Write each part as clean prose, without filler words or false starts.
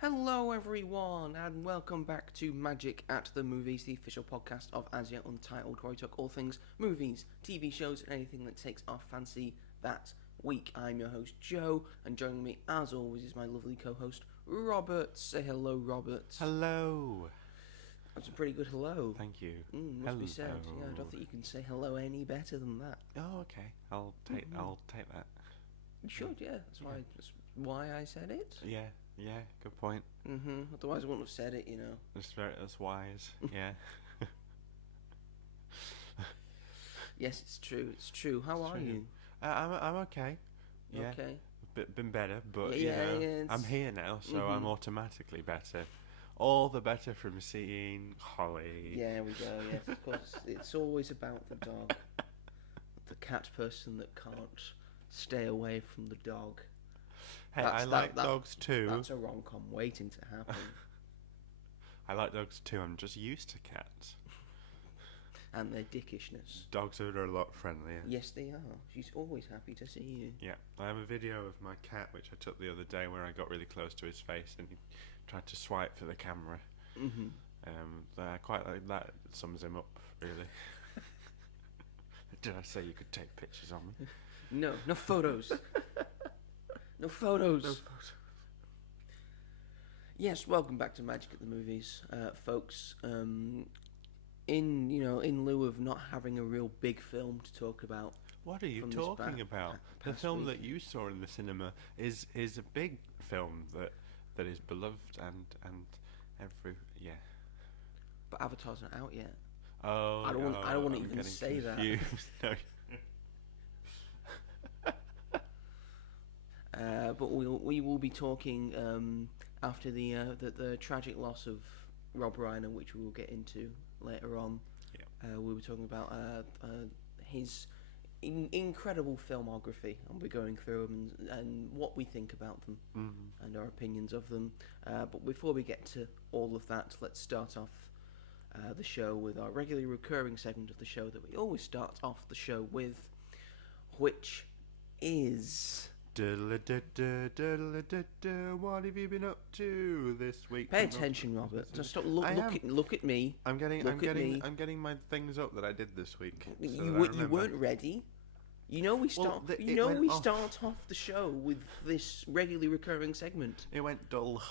Hello everyone and welcome back to Magic at the Movies, the official podcast of As Yet Untitled, where we talk all things movies, TV shows and anything that takes our fancy that week. I'm your host Joe, and joining me as always is my lovely co-host Robert. Say hello, Robert. Hello. That's a pretty good hello. Thank you. Must hello. be said. Yeah, I don't think you can say hello any better than that. Oh, okay. I'll take that. You should, yeah. That's why I said it. Yeah. Good point. Otherwise I wouldn't have said it, you know. That's wise. Yeah. Yes, it's true. How are you? I'm okay. Yeah. Okay. Been better, but Yeah, I'm here now, so I'm automatically better. All the better from seeing Holly. Yeah, there we go. Yes, of course. It's always about the dog, the cat person that can't stay away from the dog. Hey, I like dogs too. That's a rom-com waiting to happen. I like dogs too. I'm just used to cats. And their dickishness. Dogs are a lot friendlier. Yes, they are. She's always happy to see you. Yeah, I have a video of my cat which I took the other day where I got really close to his face and he tried to swipe for the camera. I quite like that. It sums him up, really. Did I say you could take pictures of me? No photos. No photos. Yes, welcome back to Magic at the Movies, folks. In lieu of not having a real big film to talk about. What are you talking about? The film that you saw in the cinema is a big film that is beloved and But Avatar's not out yet. Oh, I don't want to even say confused. that. But we will be talking after the tragic loss of Rob Reiner, which we will get into later on. Yeah. We were talking about his incredible filmography, and we're going through them and what we think about them and our opinions of them. But before we get to all of that, let's start off the show with our regularly recurring segment of the show that we always start off the show with, which is... What have you been up to this week? Pay attention, Robert. Just stop. Look at me. I'm getting my things up that I did this week. You weren't ready. You know we start. Start off the show with this regularly recurring segment. It went dull.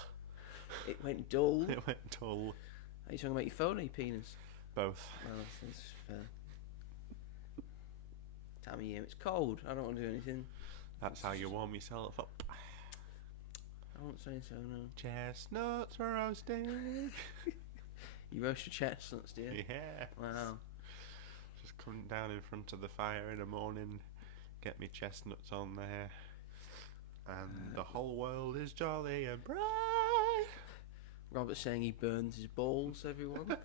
It went dull. It went dull. Are you talking about your phone or your penis? Both. Well, that's fair. Time of year. It's cold. I don't want to do anything. That's how you warm yourself up. I won't say so, no. Chestnuts roasting. You roast your chestnuts, do you? Yeah. Wow. Just come down in front of the fire in the morning, get me chestnuts on there, and the whole world is jolly and bright. Robert's saying he burns his balls, everyone.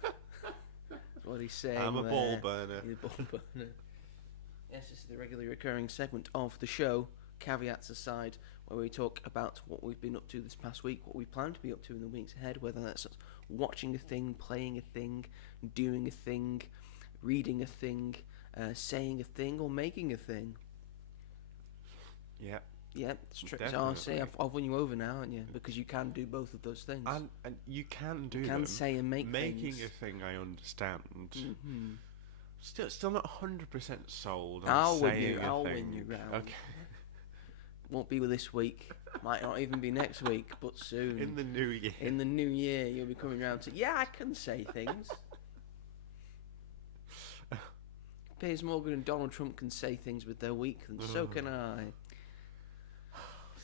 That's what he's saying. I'm a ball burner. He's a ball burner. Yes, this is the regularly recurring segment of the show, caveats aside, where we talk about what we've been up to this past week, what we plan to be up to in the weeks ahead, whether that's watching a thing, playing a thing, doing a thing, reading a thing, saying a thing, or making a thing. Yeah. Yeah, it's true. So I'll say I've won you over now, haven't you? Because you can do both of those things. And you can do them. You can say and make Making things. a thing, I understand. Still not 100% sold on I'll saying win you. a I'll thing. win you round. Okay. Won't be with this week. Might not even be next week, but soon. In the new year. In the new year, you'll be coming round to, I can say things. Piers Morgan and Donald Trump can say things with their week, and so can I.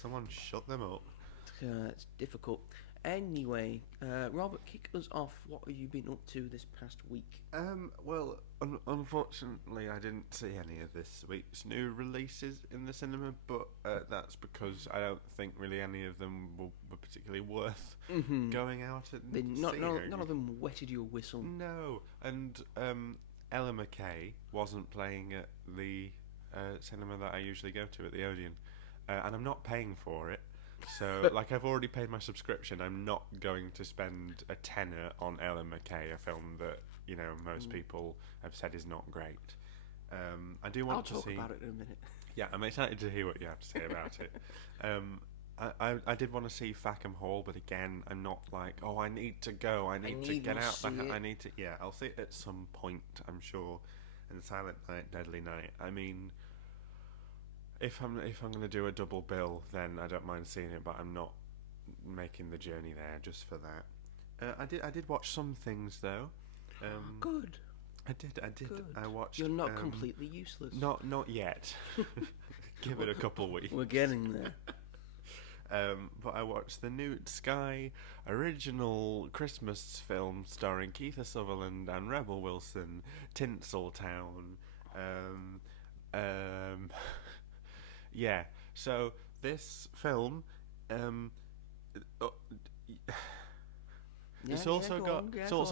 Someone shut them up. It's difficult. Anyway, Robert, kick us off. What have you been up to this past week? Well, unfortunately, I didn't see any of this week's new releases in the cinema, but that's because I don't think really any of them were particularly worth going out and seeing. None of them wetted your whistle. No, and Ella McKay wasn't playing at the cinema that I usually go to at the Odeon, and I'm not paying for it. So, I've already paid my subscription. I'm not going to spend a tenner on Ella McKay, a film that most people have said is not great. I do want to see. I'll talk about it in a minute. Yeah, I'm excited to hear what you have to say about it. I did want to see Fackham Hall, but again, I'm not like, oh, I need to go. I need to get to out. see it. I need to. Yeah, I'll see it at some point, I'm sure. And Silent Night, Deadly Night. I mean, if I'm going to do a double bill, then I don't mind seeing it, but I'm not making the journey there just for that. I did watch some things though. Good. I did. Good. I watched. You're not completely useless. Not yet. Give it a couple weeks. We're getting there. But I watched the Newt Sky original Christmas film starring Keith Sutherland and Rebel Wilson, Tinseltown. Yeah. So this film, it's also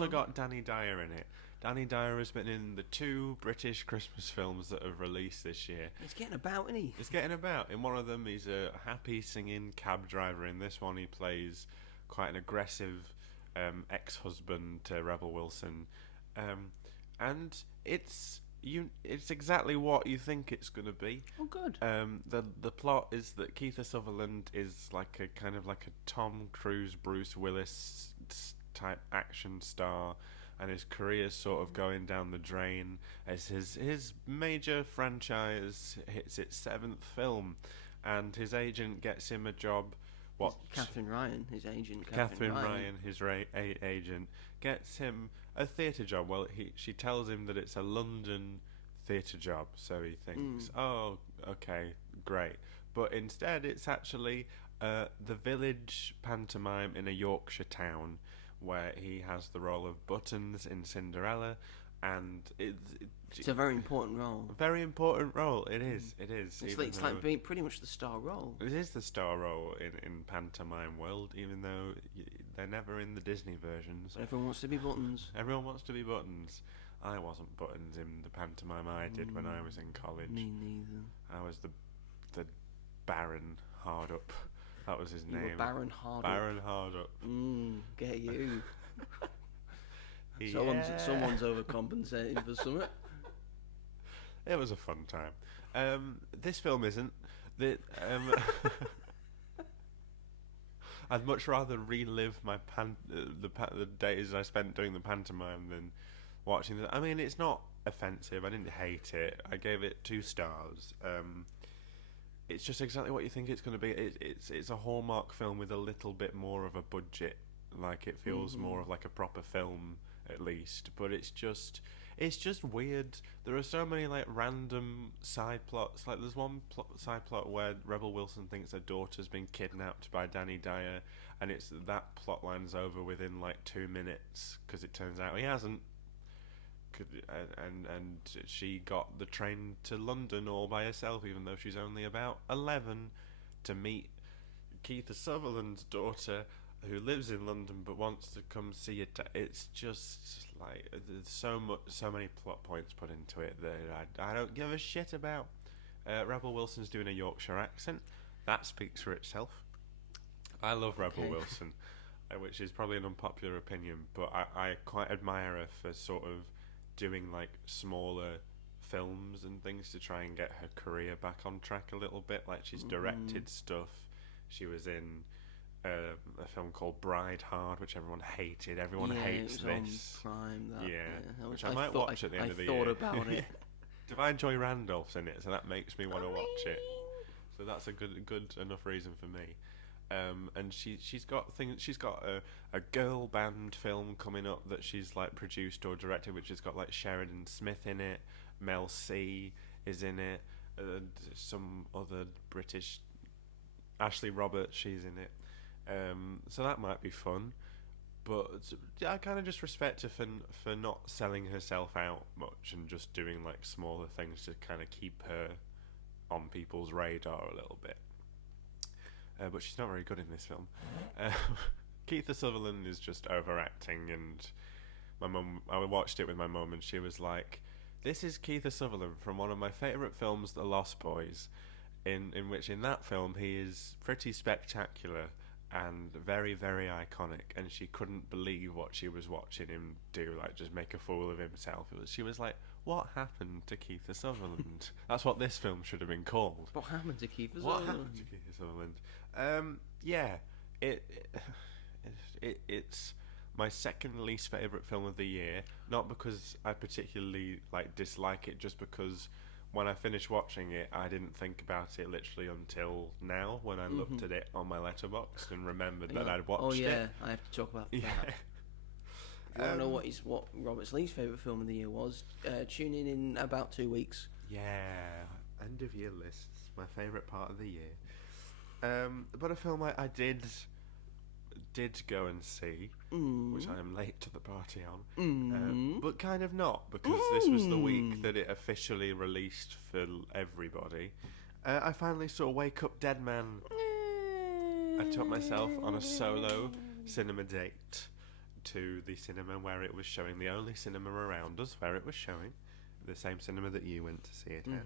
got Danny Dyer in it. Danny Dyer has been in the 2 British Christmas films that have released this year. He's getting about, isn't he? He's getting about. In one of them, he's a happy singing cab driver. In this one, he plays quite an aggressive ex-husband to Rebel Wilson, and it's exactly what you think it's going to be. Oh, good. The plot is that Keith Sutherland is like a kind of like a Tom Cruise, Bruce Willis type action star, and his career's sort of going down the drain as his major franchise hits its 7th film, and his agent gets him a job. Catherine Ryan, his agent. Catherine Ryan, his agent, gets him a theatre job. Well, she tells him that it's a London theatre job, so he thinks, oh, okay, great. But instead, it's actually the village pantomime in a Yorkshire town, where he has the role of Buttons in Cinderella, and it's a very important role. A very important role. It is. It is. It's like being pretty much the star role. It is the star role in pantomime world, even though they're never in the Disney versions. But everyone wants to be Buttons. Everyone wants to be Buttons. I wasn't Buttons in the pantomime I did when I was in college. Me neither. I was the Baron Hardup. That was his name. Baron Hardup. Baron Hardup. Get you. Yeah. Someone's overcompensating for something. It was a fun time. This film isn't. I'd much rather relive my the days I spent doing the pantomime than watching this. I mean, it's not offensive. I didn't hate it. I gave it 2 stars. It's just exactly what you think it's going to be. It's a Hallmark film with a little bit more of a budget. Like, it feels more of like a proper film, at least. But it's just weird. There are so many like random side plots. Like, there's one side plot where Rebel Wilson thinks her daughter's been kidnapped by Danny Dyer, and it's that plot line's over within like 2 minutes, because it turns out he hasn't. And she got the train to London all by herself, even though she's only about 11, to meet Keith Sutherland's daughter, who lives in London but wants to come see it. It's just like there's so many plot points put into it that I don't give a shit about. Rebel Wilson's doing a Yorkshire accent. That speaks for itself. I love Rebel Wilson, which is probably an unpopular opinion, but I quite admire her for sort of doing like smaller films and things to try and get her career back on track a little bit. Like, she's directed stuff. She was in a film called Bride Hard, which everyone hated. Everyone hates this. On Prime, which I might watch at the end of the year. I thought about it. Divine Joy Randolph's in it, so that makes me want to watch it. So that's a good enough reason for me. And she's got a girl band film coming up that she's like produced or directed, which has got like Sheridan Smith in it, Mel C is in it, some other British, Ashley Roberts, she's in it. So that might be fun, but I kind of just respect her for not selling herself out much and just doing like smaller things to kind of keep her on people's radar a little bit. But she's not very good in this film. Keith Sutherland is just overacting, and I watched it with my mum, and she was like, "This is Keith Sutherland from one of my favourite films, The Lost Boys, in which in that film he is pretty spectacular and very, very iconic." And she couldn't believe what she was watching him do, like just make a fool of himself. She was like, "What happened to Keith Sutherland?" That's what this film should have been called. What happened to Keith Sutherland? What happened to Keith Sutherland? Yeah, it, it's my second least favorite film of the year. Not because I particularly dislike it, just because when I finished watching it, I didn't think about it literally until now when I looked at it on my letterbox and remembered that I'd watched it. Oh yeah, I have to talk about that. Yeah. If you want to know what Robert's least favourite film of the year was, tune in about 2 weeks. Yeah, end of year lists, my favourite part of the year. But a film I did go and see, which I am late to the party on, but kind of not, because this was the week that it officially released for everybody. I finally saw Wake Up Dead Man. I took myself on a solo cinema date to the cinema where it was showing, the only cinema around us where it was showing, the same cinema that you went to see it at.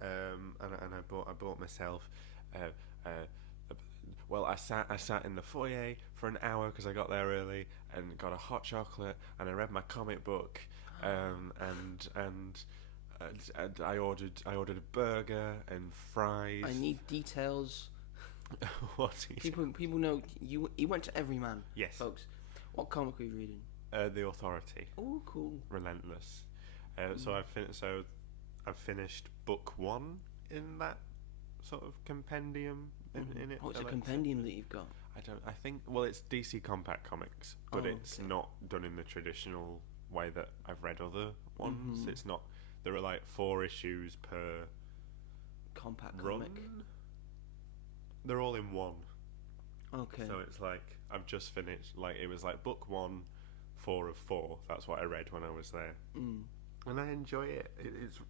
And I bought myself. Well, I sat in the foyer for an hour because I got there early and got a hot chocolate, and I read my comic book, and I ordered a burger and fries. I need details. What? People know you went to Everyman. Yes, folks. What comic were you reading? The Authority. Oh, cool. Relentless. So I've finished book 1 in that sort of compendium in it. Oh, it's a compendium that you've got. I think it's DC Compact Comics, but it's not done in the traditional way that I've read other ones. It's not. There are 4 issues per compact run. comic. They're all in one. Okay. So it's I've just finished. It was book 1, 4 of 4. That's what I read when I was there. And I enjoy it.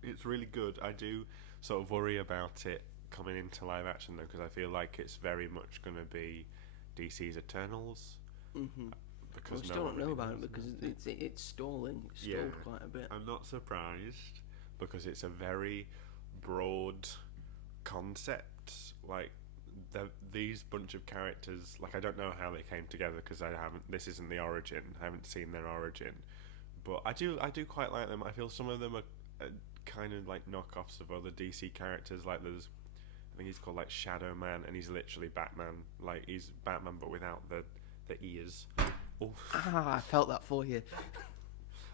It's really good. I do sort of worry about it coming into live action though, because I feel like it's very much going to be DC's Eternals. Because we still don't know about it because it's stalling. It's stalled quite a bit. I'm not surprised because it's a very broad concept. These bunch of characters, I don't know how they came together because this isn't the origin. I haven't seen their origin, but I do quite like them. I feel some of them are kind of knockoffs of other DC characters. There's, I think he's called Shadow Man, and he's literally Batman. He's Batman but without the ears. Oh. I felt that for you.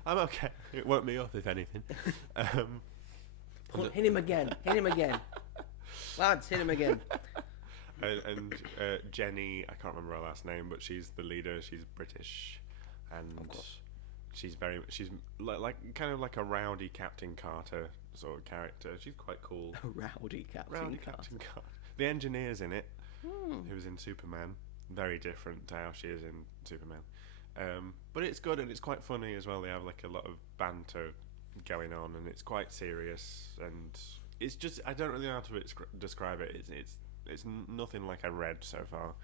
I'm okay. It woke me up if anything. Hit him again. Hit him again. Lads, hit him again. And Jenny, I can't remember her last name, but she's the leader. She's British, and she's kind of like a rowdy Captain Carter sort of character. She's quite cool. A rowdy Captain Carter. The engineer's in it, who was in Superman. Very different to how she is in Superman. But it's good and it's quite funny as well. They have a lot of banter going on, and it's quite serious. And it's just, I don't really know how to describe it. It's nothing like I read so far,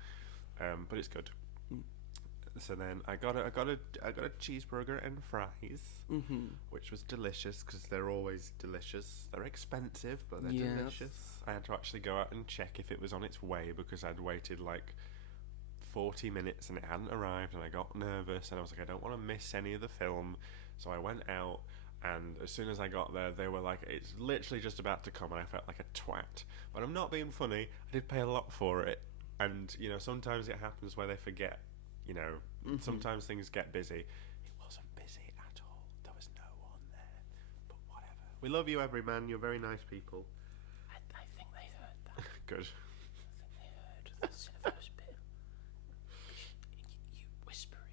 but it's good. So then I got a cheeseburger and fries, which was delicious because they're always delicious. They're expensive, but they're delicious. I had to actually go out and check if it was on its way because I'd waited 40 minutes and it hadn't arrived, and I got nervous and I was like, I don't want to miss any of the film. So I went out, and as soon as I got there, they were like, it's literally just about to come, and I felt like a twat. But I'm not being funny. I did pay a lot for it, and sometimes it happens where they forget. Sometimes things get busy. It wasn't busy at all. There was no one there. But whatever. We love you, Everyman. You're very nice people. I think they heard that. Good. I think they heard the first bit. You whispering.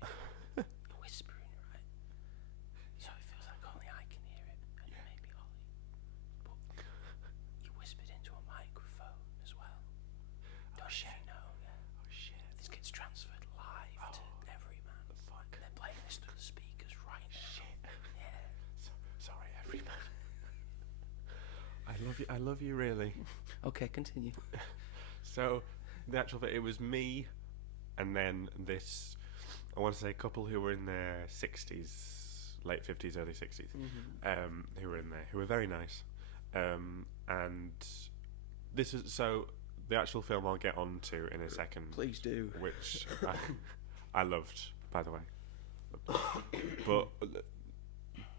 You're whispering, right? So it feels like only I can hear it, and maybe Ollie. But you whispered into a microphone as well. Don't you know? Yeah. Oh shit. This gets transferred live to Everyman. Fuck. They're playing this through the speakers right now. Shit. Yeah. Sorry, Everyman. I love you really. Okay, continue. So the actual it was me, and then this, I want to say, couple who were in their 60s, late 50s, early 60s, who were in there, who were very nice, and this is so the actual film I'll get on to in a second. Please do. Which I loved, by the way. But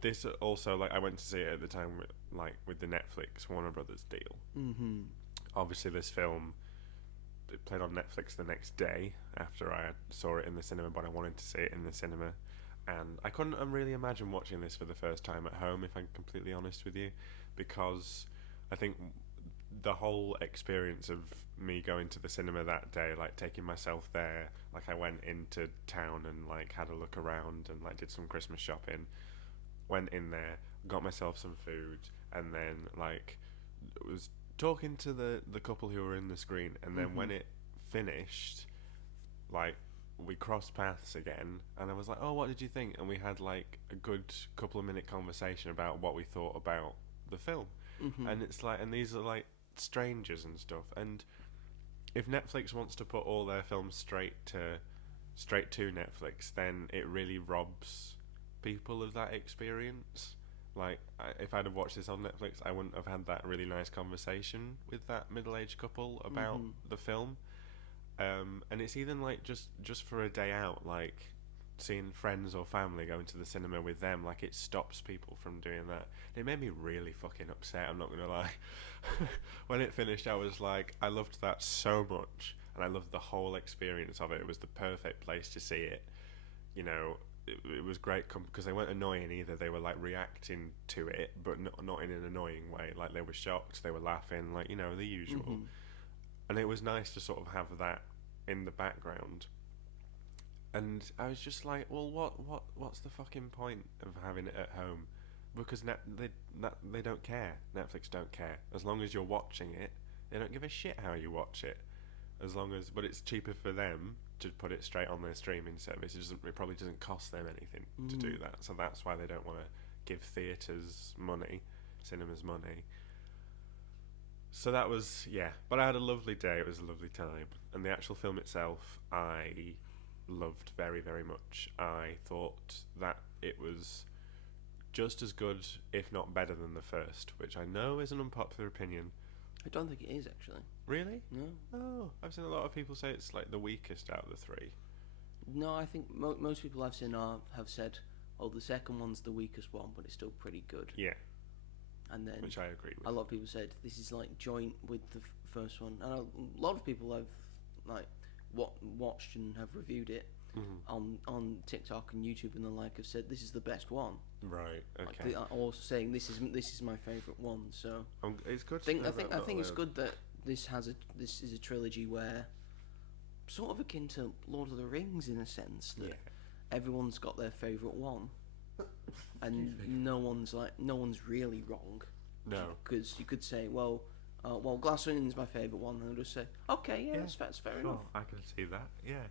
this also, I went to see it at the time with the Netflix Warner Brothers deal. Obviously this film it played on Netflix the next day after I saw it in the cinema, but I wanted to see it in the cinema. And I couldn't really imagine watching this for the first time at home, if I'm completely honest with you, because I think the whole experience of me going to the cinema that day, like taking myself there, like I went into town and like had a look around and like did some Christmas shopping, went in there, got myself some food, and then like was talking to the couple who were in the screen, and then when it finished, like we crossed paths again, and I was like, oh, what did you think? And we had like a good couple of minute conversation about what we thought about the film. And it's like, and these are like strangers and stuff, and if Netflix wants to put all their films straight to Netflix, then it really robs people of that experience. Like, if I'd have watched this on Netflix, I wouldn't have had that really nice conversation with that middle-aged couple about the film. And it's even like just for a day out, like seeing friends or family going to the cinema with them, like it stops people from doing that. And it made me really fucking upset, I'm not gonna lie. When it finished, I was like, I loved that so much, and I loved the whole experience of it. It was the perfect place to see it. You know, it was great because they weren't annoying either. They were like reacting to it, but not in an annoying way. Like they were shocked, they were laughing, like, you know, the usual. And it was nice to sort of have that in the background. And I was just like, well, what's the fucking point of having it at home? Because they don't care. Netflix don't care. As long as you're watching it, they don't give a shit how you watch it. But it's cheaper for them to put it straight on their streaming service. It probably doesn't cost them anything to do that. So that's why they don't want to give theatres money, cinemas money. So that was, yeah. But I had a lovely day. It was a lovely time. And the actual film itself, I loved very, very much. I thought that it was just as good, if not better than the first, which I know is an unpopular opinion. I don't think it is, actually. Really? No. Oh, I've seen a lot of people say it's like the weakest out of the three. No, I think most people I've seen have said, oh, the second one's the weakest one, but it's still pretty good. Yeah. And then which I agree with. A lot of people said this is like joint with the first one, and a lot of people have like watched and have reviewed it on TikTok and YouTube and the like have said this is the best one. Right. Okay. Like, also saying this is my favourite one. So it's good. I think it's good that this is a trilogy where sort of akin to Lord of the Rings in a sense that everyone's got their favourite one. And no one's really wrong. No, because you could say, well, Glass Onion's my favourite one, and I'll just say, okay, yeah, that's fair enough. I can see that. Yeah,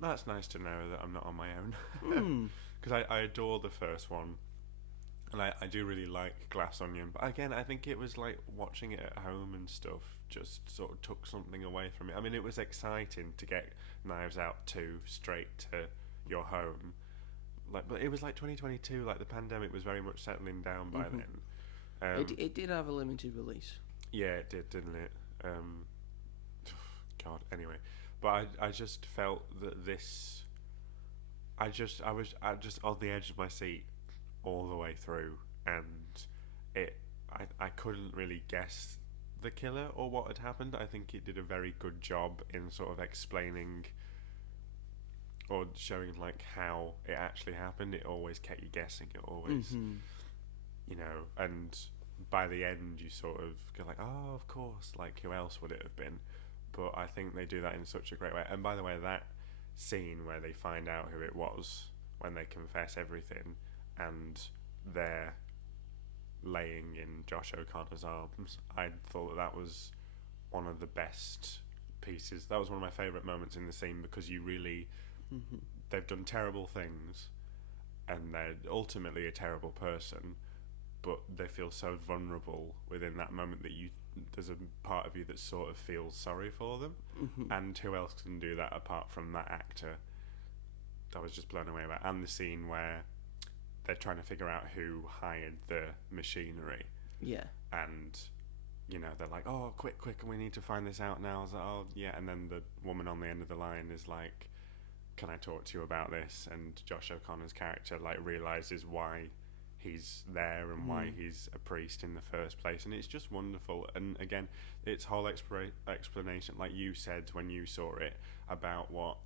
that's nice to know that I'm not on my own. Because I adore the first one, and I do really like Glass Onion. But again, I think it was like watching it at home and stuff just sort of took something away from it. I mean, it was exciting to get Knives Out 2 straight to your home. But it was like 2022. Like the pandemic was very much settling down by then. It did have a limited release. Yeah, it did, didn't it? God. Anyway, but I just felt that this. I was just on the edge of my seat all the way through, and I couldn't really guess the killer or what had happened. I think it did a very good job in sort of explaining or showing like how it actually happened. It always kept you guessing. It always, you know, and by the end you sort of go like, oh, of course, like who else would it have been? But I think they do that in such a great way. And by the way, that scene where they find out who it was, when they confess everything and they're laying in Josh O'Connor's arms, I thought that was one of the best pieces. That was one of my favourite moments in the scene, because you really they've done terrible things and they're ultimately a terrible person, but they feel so vulnerable within that moment that there's a part of you that sort of feels sorry for them. And who else can do that apart from that actor? I was just blown away by it. And the scene where they're trying to figure out who hired the machinery, and you know, they're like, oh, quick, we need to find this out now. I was like, oh yeah. And then the woman on the end of the line is like, can I talk to you about this? And Josh O'Connor's character like realizes why he's there and why he's a priest in the first place, and it's just wonderful. And again, its whole explanation, like you said when you saw it, about what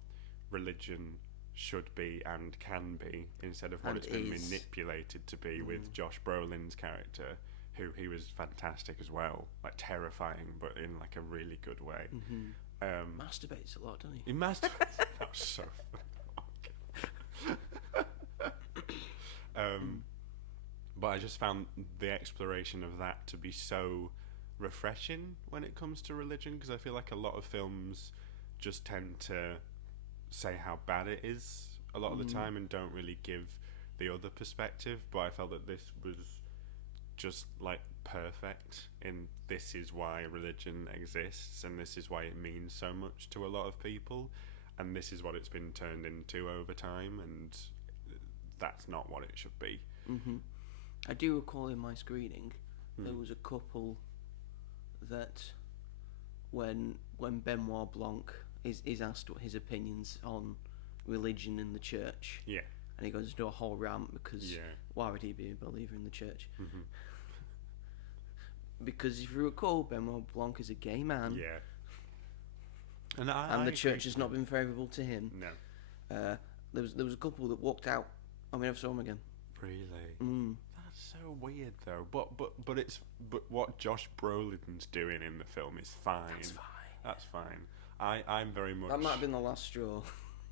religion should be and can be instead of what it's been manipulated to be with Josh Brolin's character, who he was fantastic as well, like terrifying but in like a really good way. Masturbates a lot, doesn't he? He masturbates. That was so but I just found the exploration of that to be so refreshing when it comes to religion, because I feel like a lot of films just tend to say how bad it is a lot of the time and don't really give the other perspective. But I felt that this was just like perfect in this is why religion exists and this is why it means so much to a lot of people, and this is what it's been turned into over time, and that's not what it should be. I do recall in my screening there was a couple that when Benoit Blanc is asked what his opinions on religion in the church, and he goes into a whole rant because why would he be a believer in the church? Because if you recall, Benoit Blanc is a gay man, and the church has not been favourable to him. No. There was a couple that walked out. I mean, I saw him again. Really? That's so weird though. But what Josh Brolin's doing in the film is fine. That's fine. I'm very much. That might have been the last straw.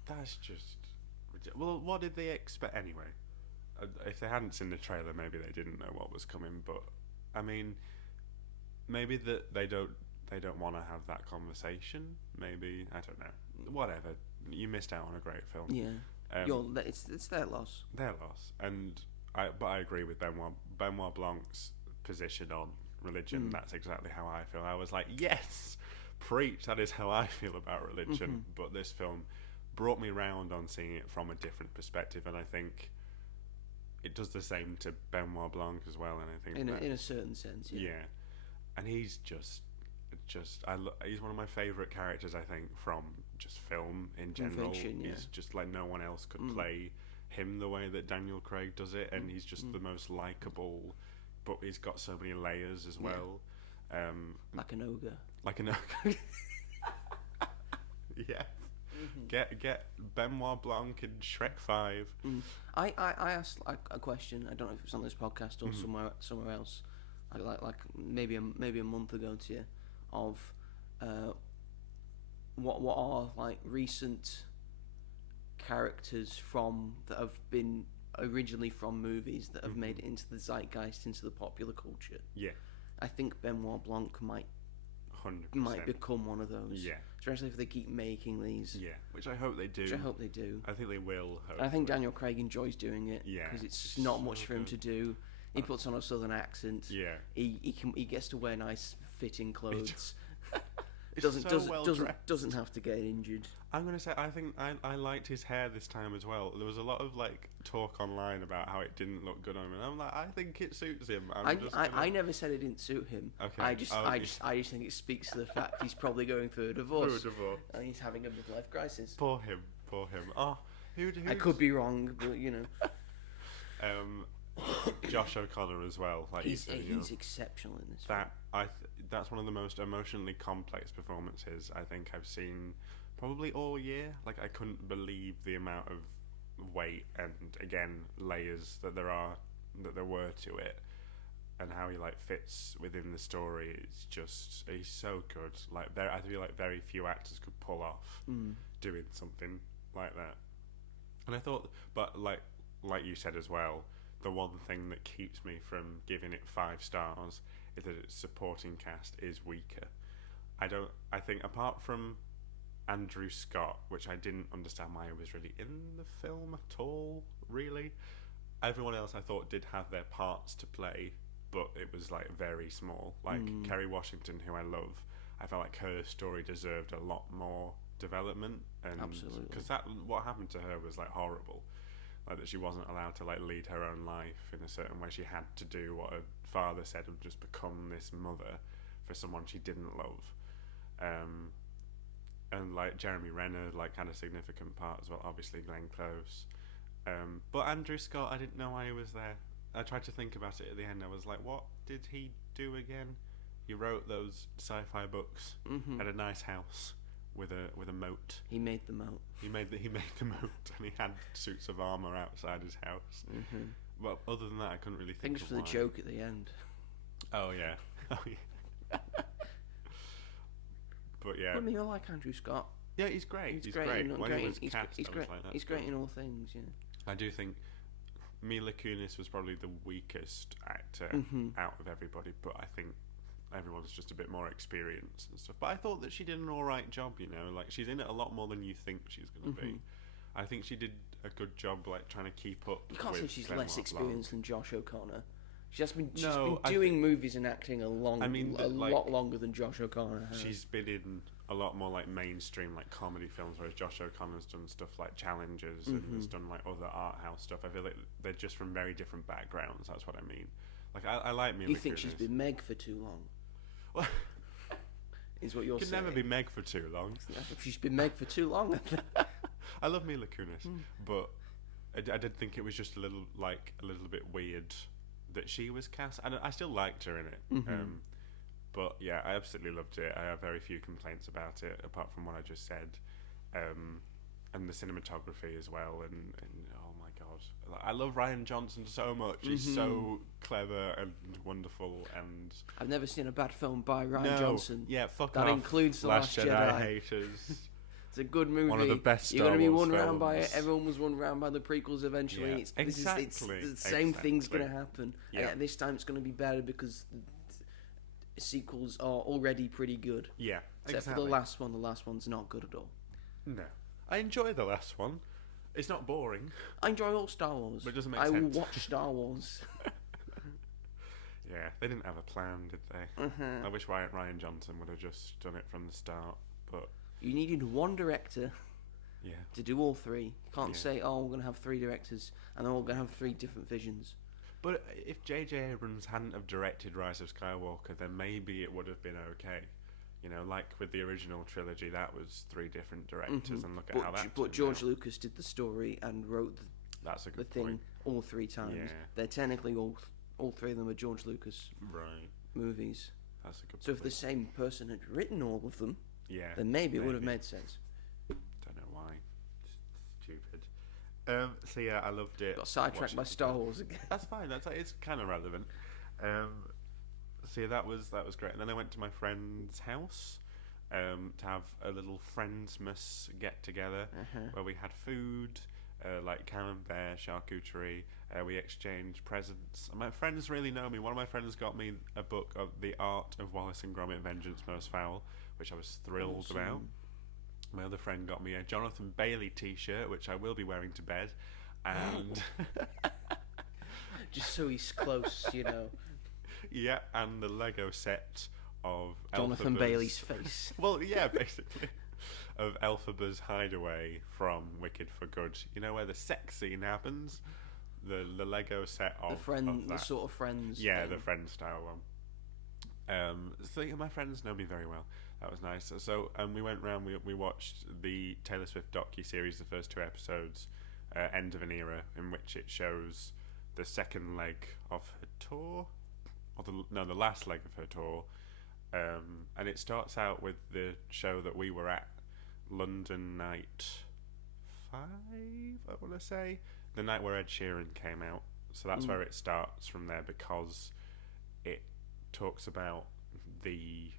That's just. Well, what did they expect anyway? If they hadn't seen the trailer, maybe they didn't know what was coming. But I mean, maybe that they don't want to have that conversation. Maybe, I don't know. Whatever. You missed out on a great film. Yeah. It's their loss. Their loss. But I agree with Benoit Blanc's position on religion. That's exactly how I feel. I was like, yes, preach. That is how I feel about religion. But this film brought me round on seeing it from a different perspective, and I think it does the same to Benoit Blanc as well. And I think in a certain sense, yeah. And he's just he's one of my favourite characters, I think, from just film in general. He's just like no one else could play him the way that Daniel Craig does it, and he's just the most likeable, but he's got so many layers as well. Like an ogre. Yeah. Get Benoit Blanc in Shrek 5. I asked like a question. I don't know if it was on this podcast or somewhere else. Like maybe a month ago to you, of what are like recent characters that have been originally from movies that have made it into the zeitgeist, into the popular culture. Yeah, I think Benoit Blanc might 100% become one of those. Yeah, especially if they keep making these. Yeah, which I hope they do. I think they will. And I think Daniel Craig enjoys doing it. Yeah, because it's not much for him to do. He puts on a southern accent. Yeah, he gets to wear nice fitting clothes. Doesn't have to get injured. I'm gonna say I think I liked his hair this time as well. There was a lot of like talk online about how it didn't look good on him, and I'm like, I think it suits him. I never said it didn't suit him. Okay. I just think it speaks to the fact he's probably going through a divorce. And he's having a midlife crisis. Poor him. Oh, I could be wrong, but you know. Josh O'Connor as well. Like he's exceptional in this. That's one of the most emotionally complex performances I think I've seen probably all year. Like I couldn't believe the amount of weight and again layers that there were to it, and how he like fits within the story. It's just he's so good. Like I feel like very few actors could pull off doing something like that. And I thought, but like you said as well, the one thing that keeps me from giving it 5 stars is that its supporting cast is weaker. I think apart from Andrew Scott, which I didn't understand why he was really in the film at all, really. Everyone else I thought did have their parts to play, but it was like very small. Like Kerry Washington, who I love, I felt like her story deserved a lot more development. And absolutely. Because what happened to her was like horrible. Like that she wasn't allowed to like lead her own life in a certain way. She had to do what her father said and just become this mother for someone she didn't love. And like Jeremy Renner like had a significant part as well, obviously Glenn Close. But Andrew Scott, I didn't know why he was there. I tried to think about it at the end. I was like, what did he do again? He wrote those sci-fi books. Had a nice house with a moat. He made the moat. He made the moat, and he had suits of armor outside his house. But other than that, I couldn't really think. Thanks of for the why. joke at the end. Oh yeah. Oh yeah. But yeah. I mean, I like Andrew Scott. Yeah, he's great. He's great. When he was cast, he's I was great. like, that's He's great cool. in all things. Yeah. I do think Mila Kunis was probably the weakest actor out of everybody, but I think everyone's just a bit more experienced and stuff. But I thought that she did an alright job, you know, like she's in it a lot more than you think she's going to be. I think she did a good job, like trying to keep up. You can't with say she's Glenn less Rock experienced than Josh O'Connor. She's been I doing movies and acting a lot like, longer than Josh O'Connor has. She's been in a lot more like mainstream, like comedy films, whereas Josh O'Connor's done stuff like Challengers and has done like other art house stuff. I feel like they're just from very different backgrounds. That's what I mean. Like I like Mila. You think Kunis. she's been Meg for too long? Well, is what you're can saying? never be Meg for too long. She's been Meg for too long. I love Mila Kunis, but I did think it was just a little bit weird that she was cast. And I still liked her in it. But yeah, I absolutely loved it. I have very few complaints about it, apart from what I just said, and the cinematography as well. And oh my god, I love Rian Johnson so much. He's so clever and wonderful. And I've never seen a bad film by Rian Johnson. Yeah, fuck that off. includes The Last Jedi. Haters. It's a good movie. One of the best You're going to be Star Wars won round by it. films. Everyone was won round by the prequels eventually. Yeah, It's the same thing's going to happen. Yeah. And this time it's going to be better because the sequels are already pretty good. Yeah, Except for the last one. The last one's not good at all. No. I enjoy the last one. It's not boring. I enjoy all Star Wars. But it doesn't make I sense. will watch Star Wars. Yeah, they didn't have a plan, did they? I wish Rian Johnson would have just done it from the start, but... You needed one director to do all three. You can't say, oh, we're going to have three directors and they're all going to have three different visions. But if J.J. Abrams hadn't have directed Rise of Skywalker, then maybe it would have been okay. You know, like with the original trilogy, that was three different directors, and look at how that. But George Lucas did the story and wrote that's a good the thing point. all three times. Yeah. They're technically all three of them are George Lucas movies. That's a good. So if the same person had written all of them, then maybe it would have made sense. Don't know why. Just stupid. So yeah, I loved it. Got sidetracked by Star Wars again. That's fine. It's kind of relevant. So yeah, that was great. And then I went to my friend's house to have a little Friendsmas get together where we had food, like camembert, charcuterie. We exchanged presents. And my friends really know me. One of my friends got me a book of The Art of Wallace and Gromit: Vengeance Most Foul, which I was thrilled about. My other friend got me a Jonathan Bailey t-shirt, which I will be wearing to bed. And just so he's close, you know. Yeah, and the Lego set of Jonathan Elphaba's... Bailey's face. Well, yeah, basically. Of Elphaba's hideaway from Wicked for Good. You know where the sex scene happens? The Lego set of that. The sort of Friends. Yeah, thing. the Friends style one. So yeah, my friends know me very well. That was nice. So we went round. We watched the Taylor Swift docu-series, the first 2 episodes, End of an Era, in which it shows the second leg of her tour, or the last leg of her tour, and it starts out with the show that we were at, London Night 5, I want to say, the night where Ed Sheeran came out. So that's where it starts from there, because it talks about the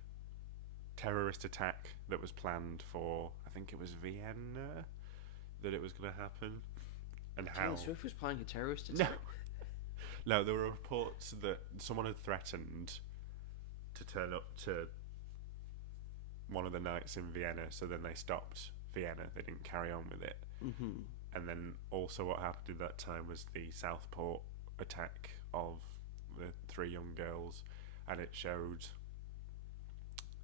terrorist attack that was planned for, I think it was Vienna, that it was going to happen, and how Taylor Swift was planning a terrorist attack. No, there were reports that someone had threatened to turn up to one of the nights in Vienna, so then they stopped Vienna. They didn't carry on with it. And then also what happened at that time was the Southport attack of the 3 young girls, and it showed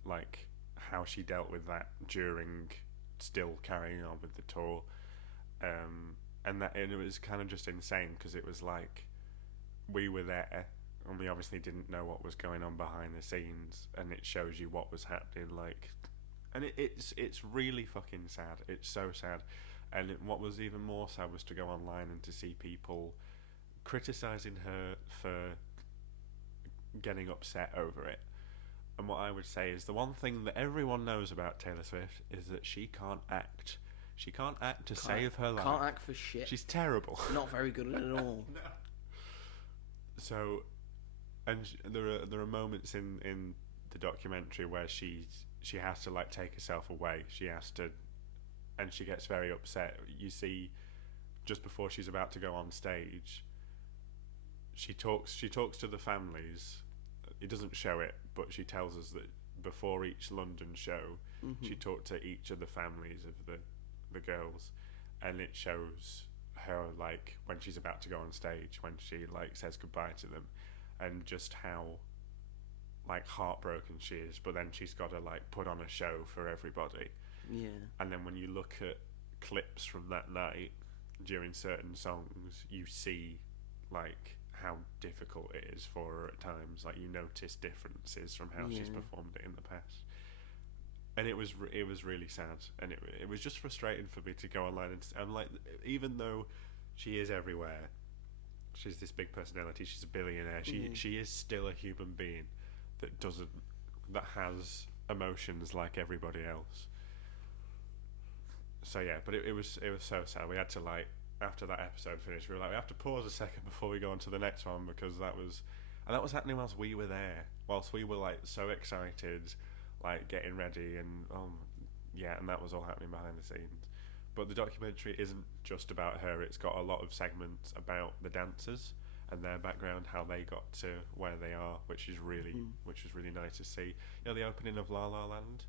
like how she dealt with that during still carrying on with the tour, and it was kind of just insane, because it was like we were there and we obviously didn't know what was going on behind the scenes, and it shows you what was happening, like, and it's really fucking sad. It's so sad. And what was even more sad was to go online and to see people criticising her for getting upset over it. And what I would say is the one thing that everyone knows about Taylor Swift is that she can't act. She can't act to save her life. Can't act for shit. She's terrible. Not very good at it at all. No. So, and there are moments in the documentary where she has to like take herself away. She has to, and she gets very upset. You see, just before she's about to go on stage, she talks to the families. It doesn't show it, but she tells us that before each London show, she talked to each of the families of the girls, and it shows her like when she's about to go on stage, when she like says goodbye to them, and just how like heartbroken she is. But then she's got to like put on a show for everybody. Yeah. And then when you look at clips from that night during certain songs, you see like how difficult it is for her at times. Like you notice differences from how she's performed it in the past, and it was really sad, and it was just frustrating for me to go online and I'm like, even though she is everywhere, she's this big personality, she's a billionaire, she is still a human being that has emotions like everybody else. So yeah, but it was so sad. We had to like, after that episode finished, we were like, we have to pause a second before we go on to the next one, because that was happening whilst we were there, whilst we were like so excited, like getting ready, and and that was all happening behind the scenes. But the documentary isn't just about her. It's got a lot of segments about the dancers and their background, how they got to where they are, which is really nice to see. You know, the opening of La La Land,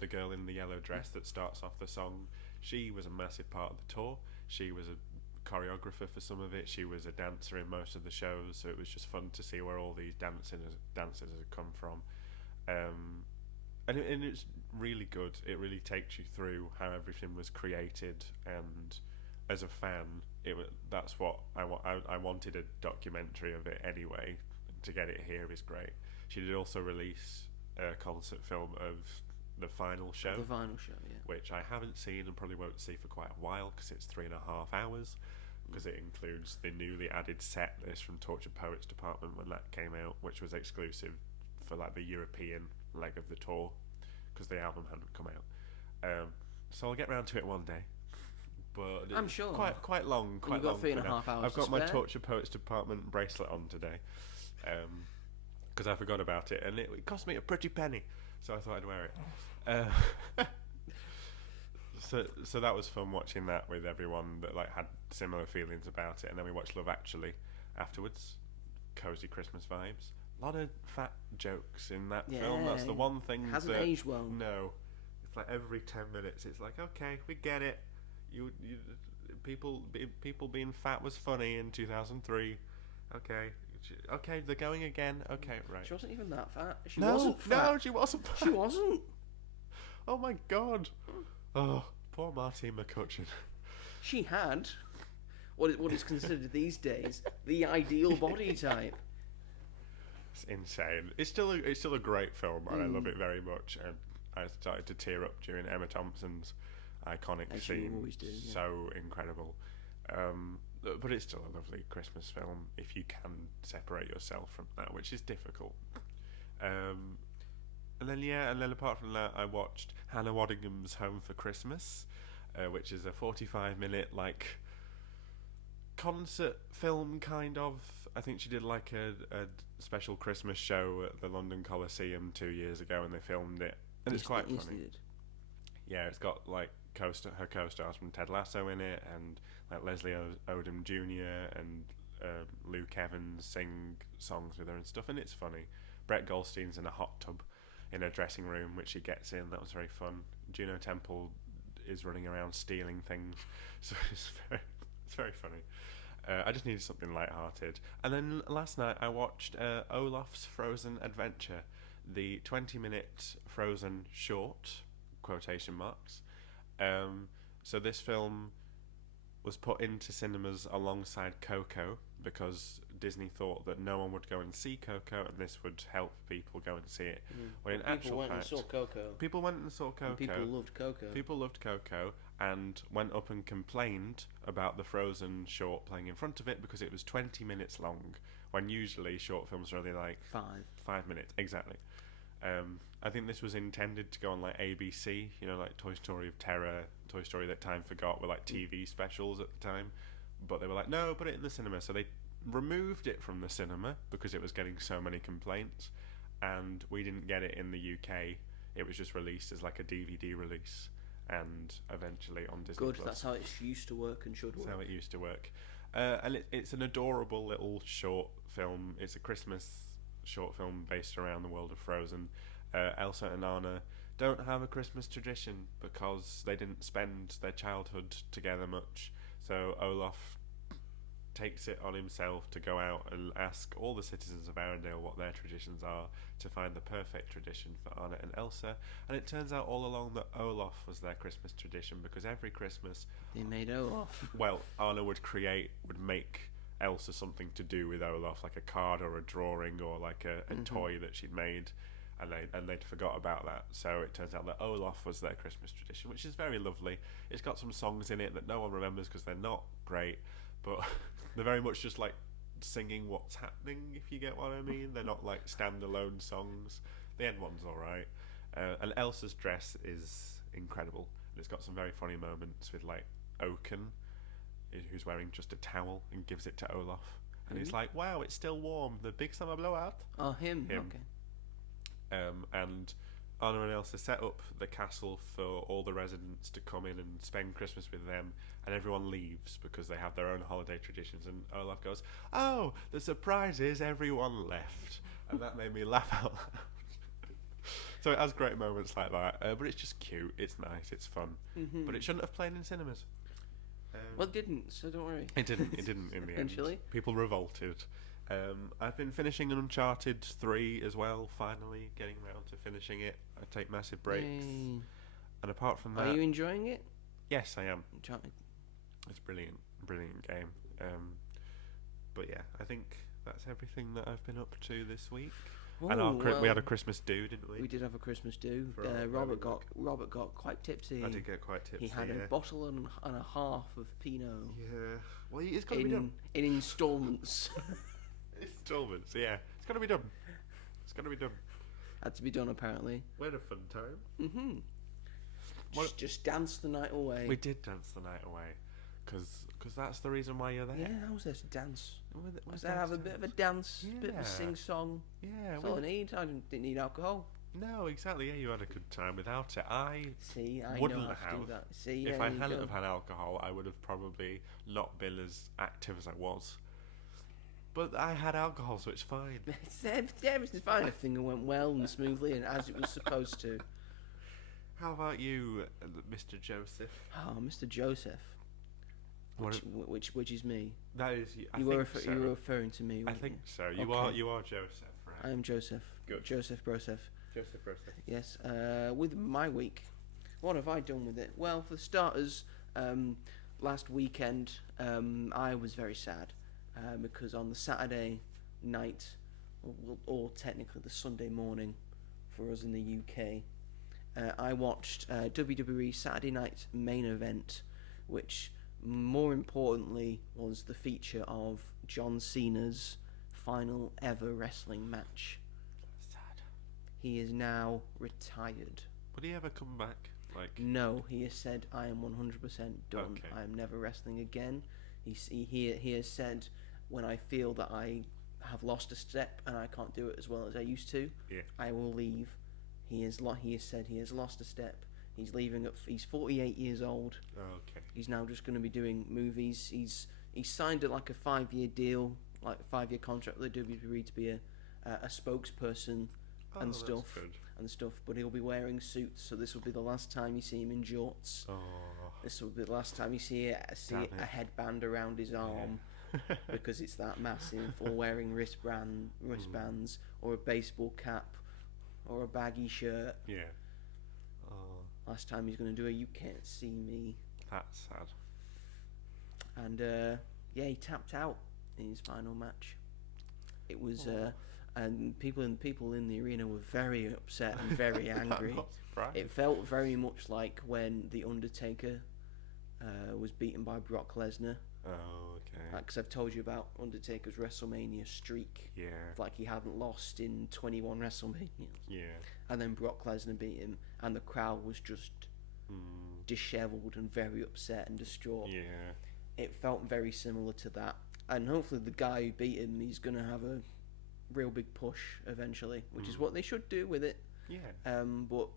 the girl in the yellow dress that starts off the song, she was a massive part of the tour. She was a choreographer for some of it. She was a dancer in most of the shows, so it was just fun to see where all these dancers had come from. And it's really good. It really takes you through how everything was created, and as a fan, that's what I wanted a documentary of it anyway. To get it here is great. She did also release a concert film of the final show. The final show, yeah. Which I haven't seen and probably won't see for quite a while, because it's 3.5 hours. Because it includes the newly added set list from Tortured Poets Department when that came out, which was exclusive for like the European leg of the tour, because the album hadn't come out. So I'll get round to it one day. But I'm sure quite long. You've got 3.5 hours. I've got my Tortured Poets Department bracelet on today, because I forgot about it, and it cost me a pretty penny, so I thought I'd wear it. So that was fun watching that with everyone that like had similar feelings about it, and then we watched Love Actually afterwards. Cozy Christmas vibes. A lot of fat jokes in that film. That's the one thing hasn't aged well. No, it's like every 10 minutes it's like, okay, we get it. You people being fat was funny in 2003. Okay, they're going again. Okay, right. She wasn't even that fat. She wasn't fat. No, she wasn't fat. She wasn't. Oh my god. Oh, poor Martine McCutcheon. She had what is considered these days the ideal body type. It's insane. It's still a great film, and I love it very much. And I started to tear up during Emma Thompson's iconic scene. You always do, yeah. So incredible. But it's still a lovely Christmas film if you can separate yourself from that, which is difficult. And then apart from that, I watched Hannah Waddingham's Home for Christmas, which is a 45-minute like concert film kind of. I think she did like a special Christmas show at the London Coliseum 2 years ago, and they filmed it, and it's quite funny. Yeah, it's got like her co-stars from Ted Lasso in it, and like Leslie Odom Jr. and Luke Evans sing songs with her and stuff, and it's funny. Brett Goldstein's in a hot tub in a dressing room, which she gets in. That was very fun. Juno Temple is running around stealing things, so it's very funny. I just needed something light-hearted. And then last night I watched Olaf's Frozen Adventure, the 20-minute Frozen short, quotation marks. So this film was put into cinemas alongside Coco, because Disney thought that no one would go and see Coco, and this would help people go and see it. When in actual fact, people went and saw Coco. People went and saw Coco. And people loved Coco. People loved Coco, and went up and complained about the Frozen short playing in front of it because it was 20 minutes long, when usually short films are only like 5 minutes. Exactly. I think this was intended to go on like ABC, you know, like Toy Story of Terror, Toy Story That Time Forgot were like TV specials at the time, but they were like, no, put it in the cinema. So they removed it from the cinema because it was getting so many complaints, and we didn't get it in the UK. It was just released as like a DVD release, and eventually on Disney+. Good, that's how it used to work and should work. That's how it used to work. And it's an adorable little short film. It's a Christmas short film based around the world of Frozen. Elsa and Anna don't have a Christmas tradition because they didn't spend their childhood together much. So Olaf takes it on himself to go out and ask all the citizens of Arendelle what their traditions are to find the perfect tradition for Anna and Elsa. And it turns out all along that Olaf was their Christmas tradition, because every Christmas they made Olaf. Well, Anna would make Elsa something to do with Olaf, like a card or a drawing or like a toy that she'd made, and they'd forgot about that. So it turns out that Olaf was their Christmas tradition, which is very lovely. It's got some songs in it that no one remembers because they're not great, but they're very much just like singing what's happening, if you get what I mean. They're not like standalone songs. The end one's alright. And Elsa's dress is incredible. And it's got some very funny moments with like Oaken, who's wearing just a towel and gives it to Olaf. And he's like, wow, it's still warm. The big summer blowout. Oh, him. Okay. And Anna and Elsa set up the castle for all the residents to come in and spend Christmas with them, and everyone leaves because they have their own holiday traditions. And Olaf goes, oh, the surprise is everyone left. And that made me laugh out loud. So it has great moments like that, but it's just cute, it's nice, it's fun. But it shouldn't have played in cinemas. Well, it didn't, so don't worry. It didn't in the end. People revolted. I've been finishing Uncharted 3 as well, finally getting around to finishing it. I take massive breaks. Yay. And apart from that... Are you enjoying it? Yes, I am. Uncharted. It's brilliant game. But yeah, I think that's everything that I've been up to this week. Ooh, and we had a Christmas do, didn't we? We did have a Christmas do. Robert got quite tipsy. I did get quite tipsy. He had a bottle and a half of Pinot. Yeah. Well, it's got to be done. In instalments. Installments, yeah. It's got to be done. Had to be done, apparently. We had a fun time. Just dance the night away. We did dance the night away, because that's the reason why you're there. Yeah, I was there to dance. I was there to have a bit of a dance, a bit of a sing-song. Yeah. That's all I need. I didn't need alcohol. No, exactly. Yeah, you had a good time without it. I wouldn't know how to do that. If I hadn't have had alcohol, I would have probably not been as active as I was. But I had alcohol, so it's fine. Everything's fine. Everything went well and smoothly and as it was supposed to. How about you, Mr. Joseph? Oh, Mr. Joseph. Which is me. That is you. You were referring to me. I think so. You are Joseph, right? I am Joseph. Good. Joseph Broseph. Joseph Broseph. Yes. With my week, what have I done with it? Well, for starters, last weekend I was very sad because on the Saturday night, or technically the Sunday morning, for us in the UK, I watched WWE Saturday Night Main Event, which more importantly was the feature of John Cena's final ever wrestling match. Sad. He is now retired. Would he ever come back? No, he has said, I am 100% done. Okay. I am never wrestling again. He has said, when I feel that I have lost a step and I can't do it as well as I used to, I will leave. He has said he has lost a step. He's leaving he's 48 years old. Oh, okay. He's now just going to be doing movies. He's signed like a 5-year deal, like a 5-year contract with the WWE to be a spokesperson and stuff. Good. And stuff. But he'll be wearing suits, so this will be the last time you see him in jorts. Oh. This will be the last time you see a headband around his arm. Yeah. Because it's that massive, or wearing wristbands, or a baseball cap, or a baggy shirt. Yeah. Last time he's going to do You Can't See Me. That's sad. And he tapped out in his final match. It was and people in the arena were very upset and very angry. I'm not surprised. It felt very much like when The Undertaker was beaten by Brock Lesnar. Oh, okay. Because I've told you about Undertaker's WrestleMania streak. Yeah. Like he hadn't lost in 21 WrestleManias. Yeah. And then Brock Lesnar beat him, and the crowd was just dishevelled and very upset and distraught. Yeah. It felt very similar to that. And hopefully the guy who beat him, he's going to have a real big push eventually, which is what they should do with it. Yeah. But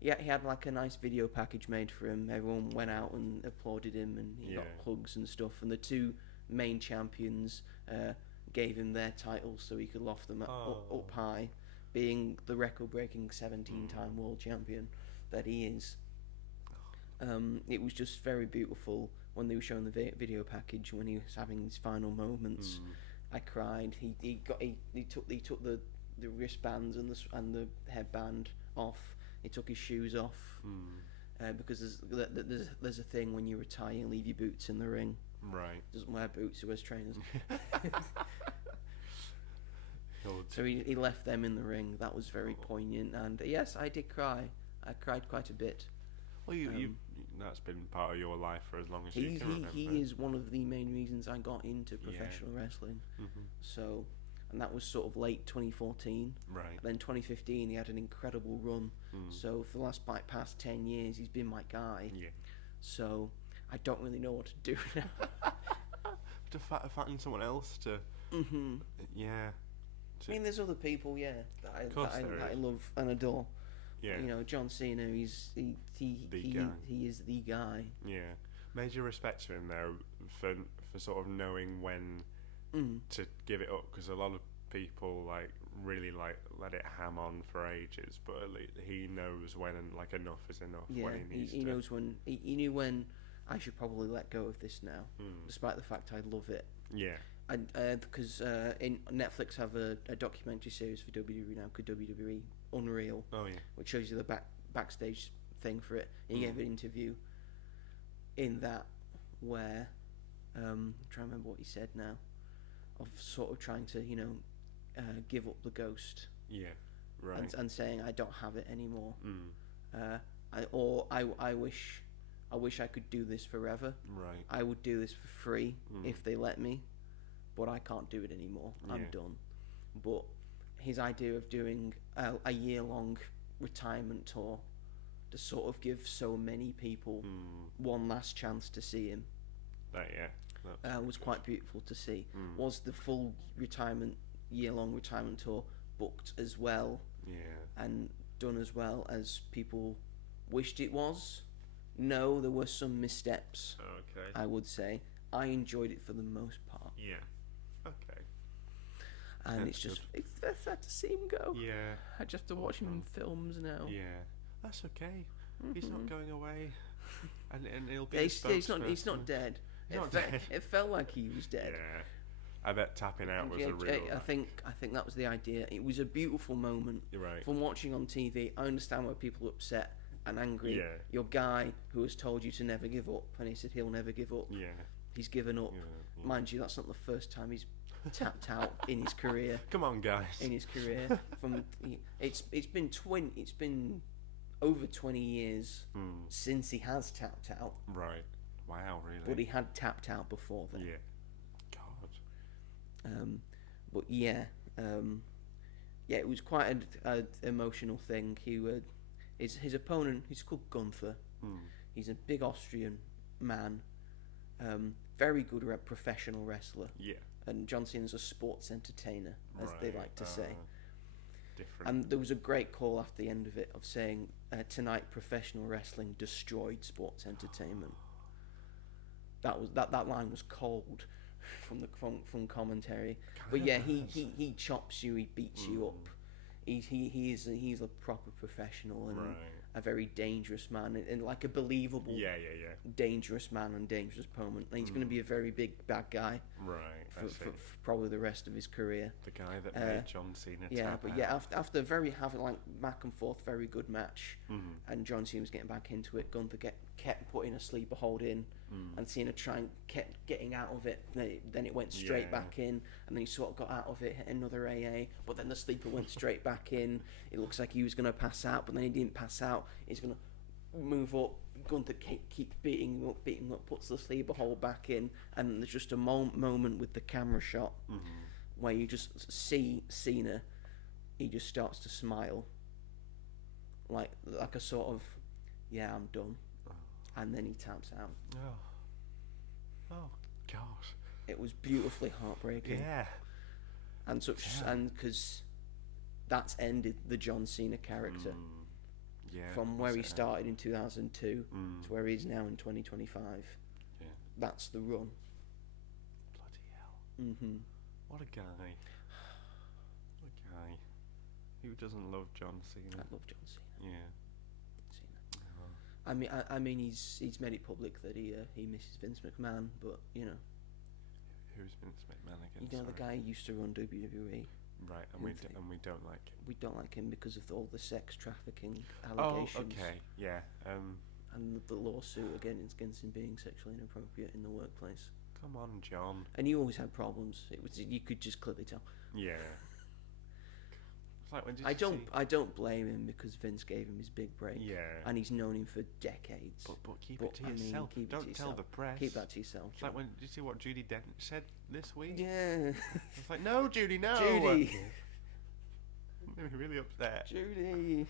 yeah, he had like a nice video package made for him. Everyone went out and applauded him, and he got hugs and stuff. And the two main champions gave him their titles so he could loft them up high, being the record-breaking 17-time world champion that he is. It was just very beautiful when they were showing the video package when he was having his final moments. I cried. He took the wristbands and the headband off. He took his shoes off because there's a thing when you retire, you leave your boots in the ring. Right. Doesn't wear boots, he wears trainers. So he left them in the ring. That was very poignant, and yes, I did cry. I cried quite a bit. Well, that's been part of your life for as long as you can remember. He is one of the main reasons I got into professional wrestling. So, and that was sort of late 2014. Right. Then 2015, he had an incredible run. So for the last past 10 years, he's been my guy. Yeah. So I don't really know what to do now. To find someone else to. Yeah. I mean, there's other people, that I love and adore. Yeah. You know, John Cena. He is the guy. Yeah. Major respect to him though for sort of knowing when to give it up, because a lot of people really let it ham on for ages, but at least he knows when enough is enough. Yeah, when he needs he knows when he knew when I should probably let go of this now, despite the fact I love it. Yeah. And because in Netflix have a documentary series for WWE now called WWE Unreal. Oh yeah. Which shows you the backstage thing for it. And he gave an interview in that where I'm trying to remember what he said now, of sort of trying to give up the ghost. Yeah. Right. And saying I don't have it anymore. I wish I could do this forever. Right. I would do this for free if they let me, but I can't do it anymore. I'm done. But his idea of doing a year-long retirement tour to sort of give so many people one last chance to see him was quite beautiful to see. Was the full year-long retirement tour booked as well and done as well as people wished it was? No, there were some missteps. Okay. I would say. I enjoyed it for the most part. Yeah. Okay. And That's it's sad to see him go. Yeah. I just have to watch him in films now. Yeah. That's okay. He's not going away. And he'll be He's not dead. It felt like he was dead. Yeah. I bet tapping out was a real. I think that was the idea. It was a beautiful moment. Right. From watching on TV, I understand why people are upset and angry. Yeah. Your guy who has told you to never give up, and he said he'll never give up. Yeah. He's given up. Yeah. Mind you, that's not the first time he's tapped out in his career. Come on, guys. In his career, it's been over 20 years since he has tapped out. Right. Wow, really. But he had tapped out before then. Yeah. God. But it was quite an emotional thing. His opponent, he's called Gunther. He's a big Austrian man, very good professional wrestler. Yeah. And John Cena's a sports entertainer, as they like to say. Different. And there was a great call after the end of it of saying, tonight professional wrestling destroyed sports entertainment. That line was cold from commentary. But yeah, he chops you, he beats you up. He's a proper professional and a very dangerous man and like a believable dangerous man and dangerous opponent. And he's going to be a very big bad guy for probably the rest of his career. The guy that made John Cena tap out. Yeah, after having like back and forth very good match, and John Cena was getting back into it, Gunther kept putting a sleeper hold in, and Cena kept getting out of it. Then it went straight back in, and then he sort of got out of it, hit another AA, but then the sleeper went straight back in. It looks like he was going to pass out, but then he didn't pass out. He's going to move up, Gunther keeps beating him up, puts the sleeve hole back in, and there's just a moment with the camera shot where you just see Cena. He just starts to smile, like a sort of, yeah, I'm done, and then he taps out. Oh gosh. It was beautifully heartbreaking. Yeah. And because that's ended the John Cena character. Yeah. From where he started in 2002 to where he is now in 2025. Yeah. That's the run. Bloody hell. What a guy. Who doesn't love John Cena? I love John Cena. Yeah. Cena. I mean, he's made it public that he misses Vince McMahon, but you know. Who's Vince McMahon again? You know, the guy who used to run WWE. Right, and we don't like him. We don't like him because of all the sex trafficking allegations. Oh, okay, yeah. And the lawsuit against him being sexually inappropriate in the workplace. Come on, John. And he always had problems. You could just clearly tell. Yeah. It's like when I don't blame him because Vince gave him his big break. Yeah. And he's known him for decades. But keep it to yourself. Don't tell the press. Keep that to yourself. It's like when did you see what Judi Dench said this week? Yeah. It's like, no, Judy, no. Judy. Made me really upset. Judy.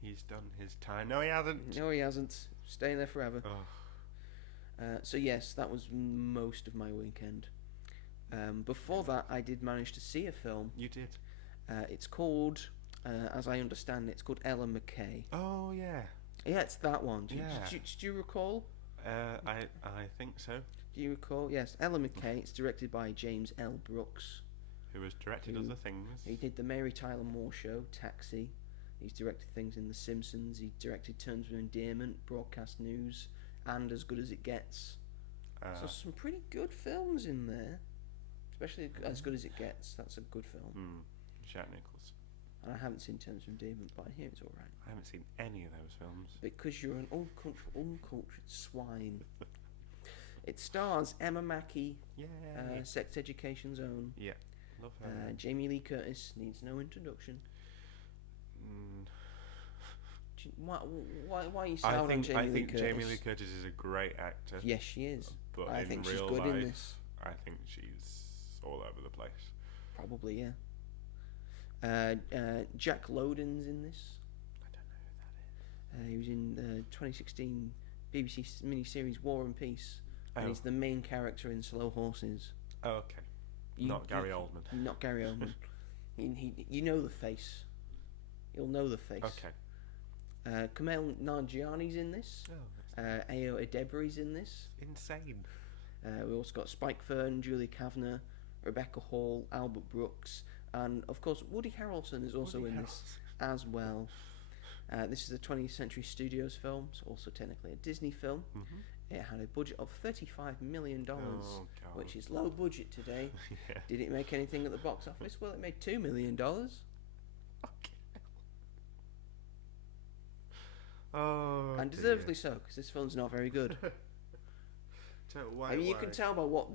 He's done his time. No, he hasn't. No, he hasn't. Staying there forever. Oh. So yes, that was most of my weekend. Before that, I did manage to see a film. You did. It's called, as I understand it, it's called Ella McKay. Oh yeah. Yeah, it's that one. Do you recall? I think so. Do you recall? Yes, Ella McKay. It's directed by James L. Brooks, who has directed other things. He did the Mary Tyler Moore Show, Taxi. He's directed things in The Simpsons. He directed Terms of Endearment, Broadcast News, and As Good as It Gets. So some pretty good films in there, especially As Good as It Gets. That's a good film. Jack Nicholson. And I haven't seen Terms of Endearment, but I hear it's all right. I haven't seen any of those films. Because you're an uncultured swine. It stars Emma Mackey, Sex Education's own. Yeah, love her. Jamie Lee Curtis needs no introduction. Why are you sour on Jamie Lee Curtis? I think Jamie Lee Curtis is a great actor. Yes, she is. But I think she's real good life, in this. I think she's all over the place. Probably, yeah. Jack Lowden's in this. I don't know who that is. He was in the 2016 BBC miniseries War and Peace. And he's the main character in Slow Horses. Oh, okay. Not Gary Oldman. Not Gary Oldman. You know the face. You'll know the face. Okay. Kumail Nanjiani's in this. Oh, Ayo Edebiri's in this. Insane. We also got Spike Fern, Julie Kavner, Rebecca Hall, Albert Brooks, and of course Woody Harrelson is also in this as well. This is a 20th Century Studios film, so also technically a Disney film. It had a budget of $35 million, which is low budget today. Yeah. Did it make anything at the box office? Well, it made $2 million. Oh, and deservedly so, because this film's not very good. You can tell by what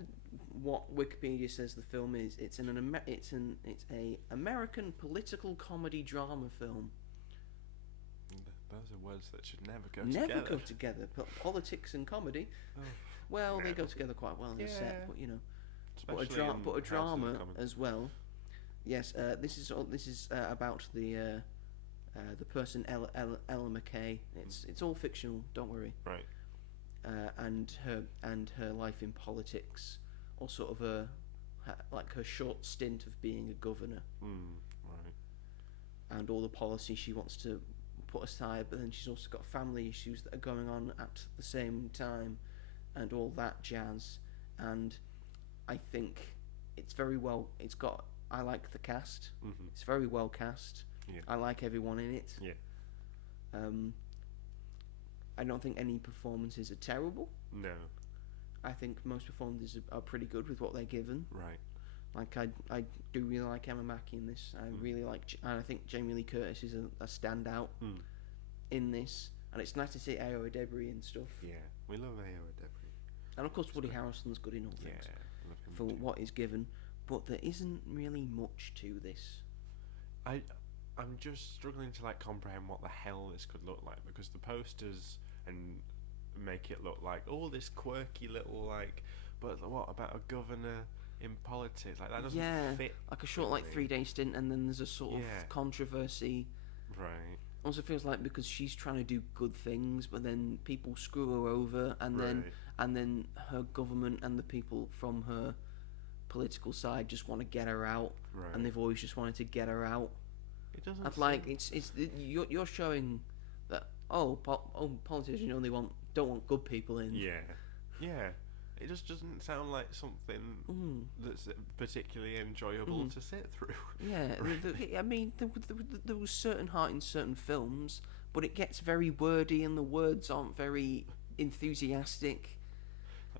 Wikipedia says the film is. It's a American political comedy drama film. Those are words that should never go together. together. Never go together. Politics and comedy. Well, they go together quite well in a set, but you know, but a drama as well. Yes, this is about the person Ella McKay. It's all fictional. Don't worry. Right. And her life in politics, or sort of her short stint of being a governor. Right. And all the policy she wants to put aside, but then she's also got family issues that are going on at the same time, and all that jazz. And I think it's very well. I like the cast. It's very well cast. Yeah. I like everyone in it. Yeah. I don't think any performances are terrible. No. I think most performances are pretty good with what they're given. Right. Like I do really like Emma Mackey in this. I really like, and I think Jamie Lee Curtis is a standout in this. And it's nice to see Ayo Edebiri and stuff. Yeah, we love Ayo Edebiri. And of course, Woody Harrelson's good in all things for what is given. But there isn't really much to this. I'm just struggling to comprehend what the hell this could look like, because the posters and make it look like all this quirky little like. But what about a governor in politics? Like that doesn't fit. Like a short, like 3-day stint, and then there's a sort of controversy. Right. Also feels like because she's trying to do good things, but then people screw her over, and then her government and the people from her political side just want to get her out, and they've always just wanted to get her out. It doesn't. I'd like you're showing that politicians only don't want good people in. Yeah. It just doesn't sound like something that's particularly enjoyable to sit through. Yeah, I mean, there was certain heart in certain films, but it gets very wordy and the words aren't very enthusiastic.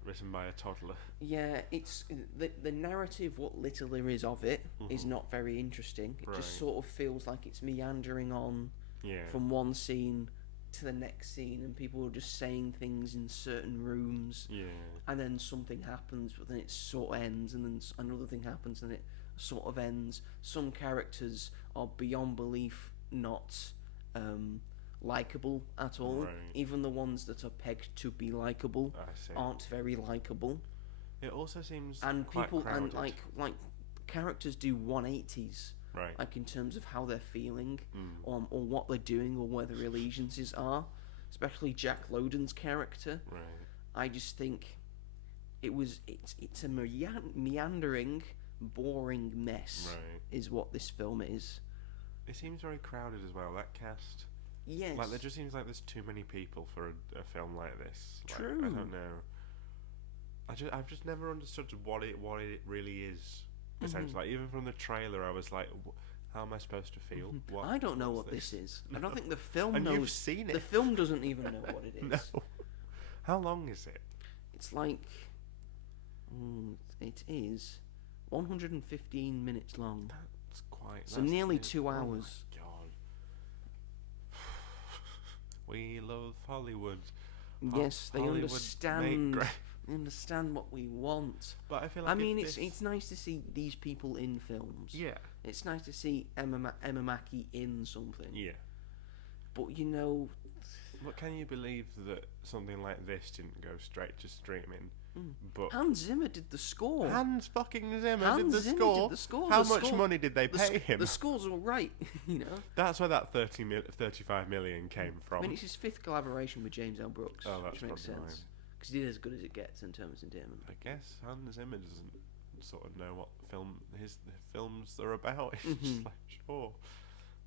Written by a toddler. Yeah, it's the narrative, what little there is of it, is not very interesting. It just sort of feels like it's meandering on from one scene to the next scene, and people are just saying things in certain rooms, and then something happens, but then it sort of ends, and then another thing happens, and it sort of ends. Some characters are beyond belief not likable at all. Even the ones that are pegged to be likable aren't very likable. It also seems and quite people crowded. and like characters do 180s. Like in terms of how they're feeling, or what they're doing, or where their allegiances are. Especially Jack Lowden's character. I just think it's a meandering, boring mess. Is what this film is. It seems very crowded as well. That cast. Yes. Like there just seems like there's too many people for a film like this. Like, True. I don't know. I've just never understood what it really is. Essentially, like, even from the trailer, I was like, "How am I supposed to feel?" I don't know what this is. I don't think the film and knows. You've seen it. The film doesn't even know what it is. No. How long is it? It's like, it is 115 minutes long. That's quite. So nearly 2 hours. Oh my god. We love Hollywood. Yes, they Hollywood understand. They understand what we want. But I feel like it's nice to see these people in films. Yeah. It's nice to see Emma Mackey in something. Yeah. But But can you believe that something like this didn't go straight to streaming? But Hans Zimmer did the score. Hans fucking Zimmer did the score. How much money did they pay him? The score's all right, That's where that 35 million came from. I mean, it's his 5th collaboration with James L. Brooks. Oh, that's which makes probably sense. Because he did as good as it gets in terms of endearment. I guess Hans Zimmer doesn't sort of know what his films are about. It's just like, sure.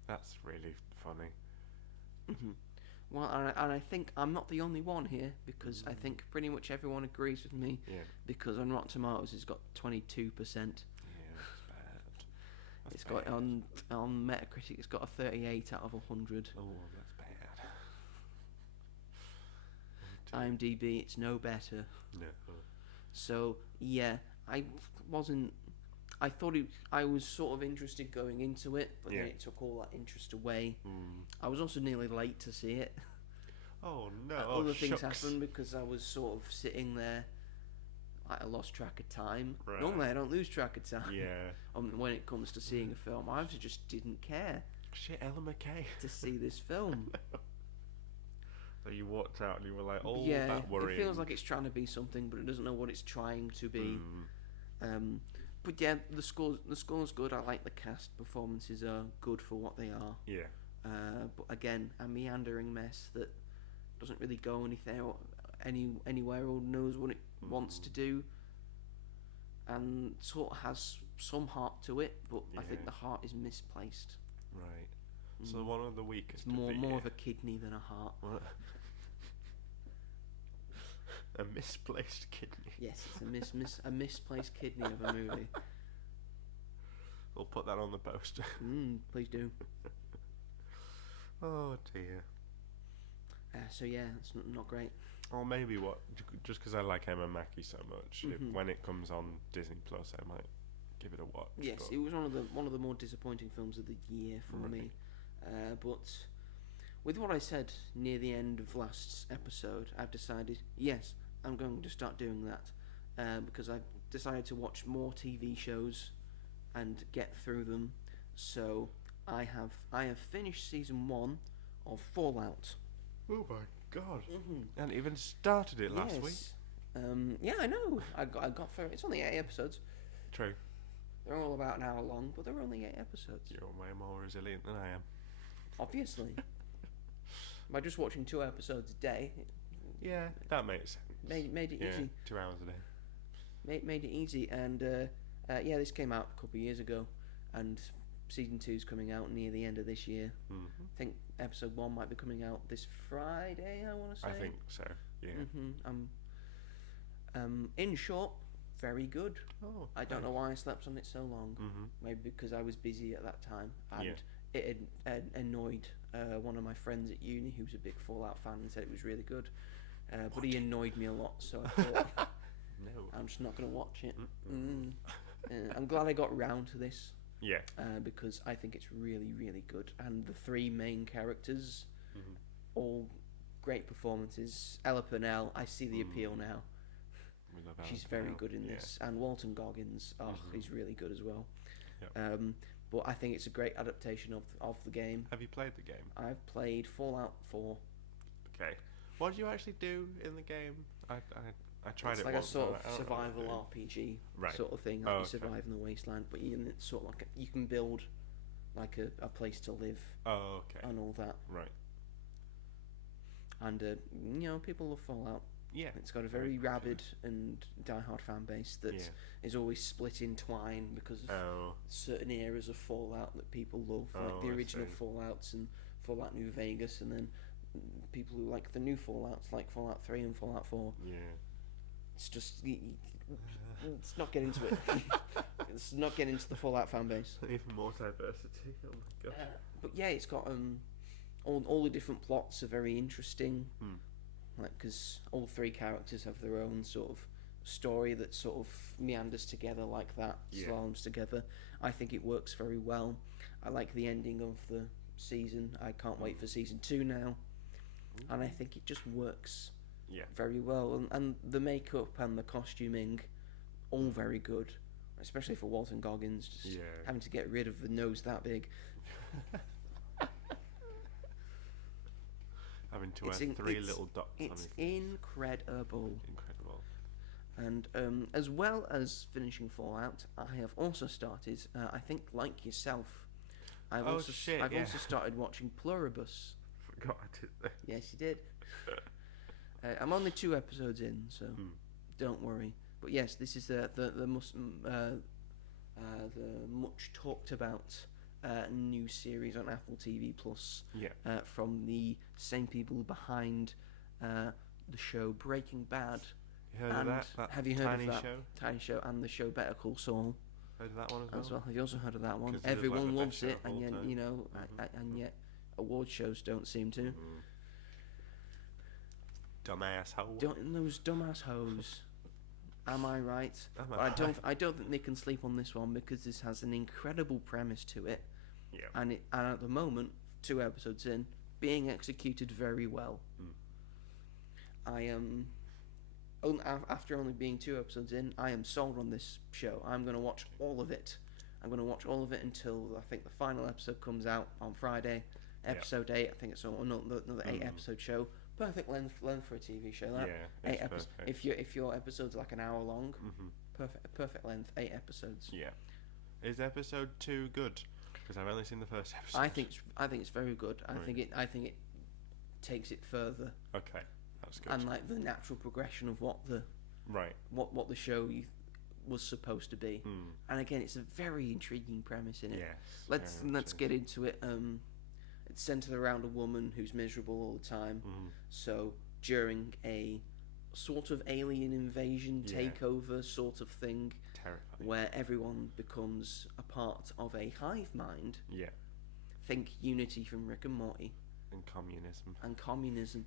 That's really funny. Well, and I think I'm not the only one here, because I think pretty much everyone agrees with me. Yeah. Because on Rotten Tomatoes, it's got 22%. Yeah, that's bad. It's got on Metacritic, it's got a 38 out of 100. Oh, that's bad. IMDb, it's no better. No. So yeah, I thought I was sort of interested going into it, but then it took all that interest away. I was also nearly late to see it. Oh no! Other things happened because I was sort of sitting there. I lost track of time. Right. Normally I don't lose track of time. Yeah. When it comes to seeing a film, I just didn't care. Shit, Ellen McKay. To see this film. So you walked out and you were like, "Oh, yeah, that worrying." It feels like it's trying to be something, but it doesn't know what it's trying to be. But yeah, the score's good. I like the cast. Performances are good for what they are. Yeah. But again, a meandering mess that doesn't really go anywhere or knows what it wants to do, and sort of has some heart to it, but I think the heart is misplaced. Right. So one of the weakest. More of a kidney than a heart. What? A misplaced kidney. Yes, it's a misplaced kidney of a movie. We'll put that on the poster. Please do. Oh dear. So yeah, it's not great. Or maybe just because I like Emma Mackey so much, when it comes on Disney Plus, I might give it a watch. Yes, it was one of the more disappointing films of the year for me. But with what I said near the end of last episode, I've decided, yes, I'm going to start doing that, because I've decided to watch more TV shows and get through them. So I have finished season 1 of Fallout. Oh my God. Mm-hmm. I hadn't even started it last week. Yeah, I know. I got through. It's only 8 episodes. True. They're all about an hour long, but they're only 8 episodes. You're way more resilient than I am. Obviously. By just watching 2 episodes a day. Yeah, that makes sense. Made it easy. 2 hours a day. Made it easy, and yeah, this came out a couple of years ago, and season 2's coming out near the end of this year. Mm-hmm. I think episode 1 might be coming out this Friday. I want to say. I think so. Yeah. In short, very good. Oh. I don't know why I slept on it so long. Mm-hmm. Maybe because I was busy at that time, and Yeah. it had annoyed one of my friends at uni who's a big Fallout fan and said it was really good. But he annoyed me a lot, so I thought No. I'm just not going to watch it. I'm glad I got round to this. Yeah. Because I think it's really, really good. And the 3 main characters, all great performances. Ella Purnell, I see the appeal now. We love She's Ellen very Purnell. good in this. And Walton Goggins, he's really good as well. Yep. But I think it's a great adaptation of the game. Have you played the game? I've played Fallout 4. Okay. What do you actually do in the game? I tried It's it like once. a sort and of I don't know survival what to RPG Right. sort of thing. Like you survive in the wasteland, but it's sort of like you can build like a place to live do. Oh, okay. and all that. Right. And people love Fallout. Yeah. It's got a very rabid and diehard fan base that is always split in twine because of certain eras of Fallout that people love, like the original Fallouts and Fallout New Vegas, and then people who like the new Fallouts, like Fallout 3 and Fallout 4. Yeah. It's just let's not get into it. Let's not get into the Fallout fan base. Even more diversity. Oh my god. But yeah, it's got all the different plots are very interesting. Like, because all 3 characters have their own sort of story that sort of meanders together like that, slaloms together. I think it works very well. I like the ending of the season. I can't wait for season 2 now. And I think it just works very well. And the makeup and the costuming, all very good. Especially for Walton Goggins, just having to get rid of the nose that big. Having to wear 3 little dots on his It's incredible. Incredible. And as well as finishing Fallout, I have also started, I think like yourself, I've also started watching Pluribus. Forgot I did that. Yes, you did. I'm only 2 episodes in, so don't worry. But yes, this is the much talked about new series on Apple TV Plus. From the same people behind the show Breaking Bad. You heard of that? Have you heard Tiny of that? Show? Tiny Show and the show Better Call Saul. Heard of that one as well? Have you also heard of that one? 'Cause it was Everyone like the loves best show it, of and all yet time. and yet award shows don't seem to. Dumbass hoe. Those dumbass hoes. Am I right? But I don't think they can sleep on this one because this has an incredible premise to it. Yeah. And at the moment, 2 episodes in, being executed very well. I am. After only being 2 episodes in, I am sold on this show. I'm going to watch all of it. I'm going to watch all of it until I think the final episode comes out on Friday. Episode 8. I think it's another 8 episode show. Perfect length for a TV show. That 8 episodes. If your episode's like an hour long, perfect length. 8 episodes. Yeah. Is episode 2 good? Because I've only seen the first episode. I think it's very good. I think it takes it further. Okay, that's good. And like the natural progression of what the what the show was supposed to be. And again, it's a very intriguing premise in it. Yes. Let's get into it. It's centered around a woman who's miserable all the time. So during a sort of alien invasion takeover sort of thing, terrifying, where everyone becomes a part of a hive mind. Think Unity from Rick and Morty. And communism.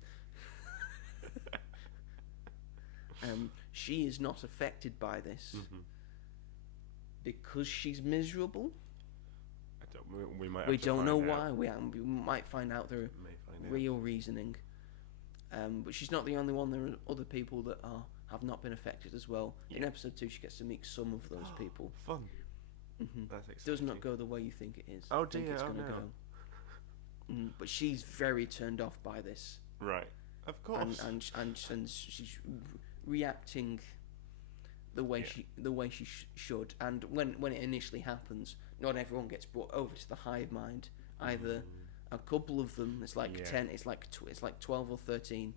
She is not affected by this because she's miserable. We don't know why. We might find out the real reasoning. But she's not the only one. There are other people that have not been affected as well. In episode 2, she gets to meet some of those people. Fun. That's exciting. Does not go the way you think it is. Oh think dear! it's gonna go. But she's very turned off by this. Right. Of course. And she's reacting the way she should. And when it initially happens, not everyone gets brought over to the hive mind. Either a couple of them, it's like 10, it's like 12 or 13,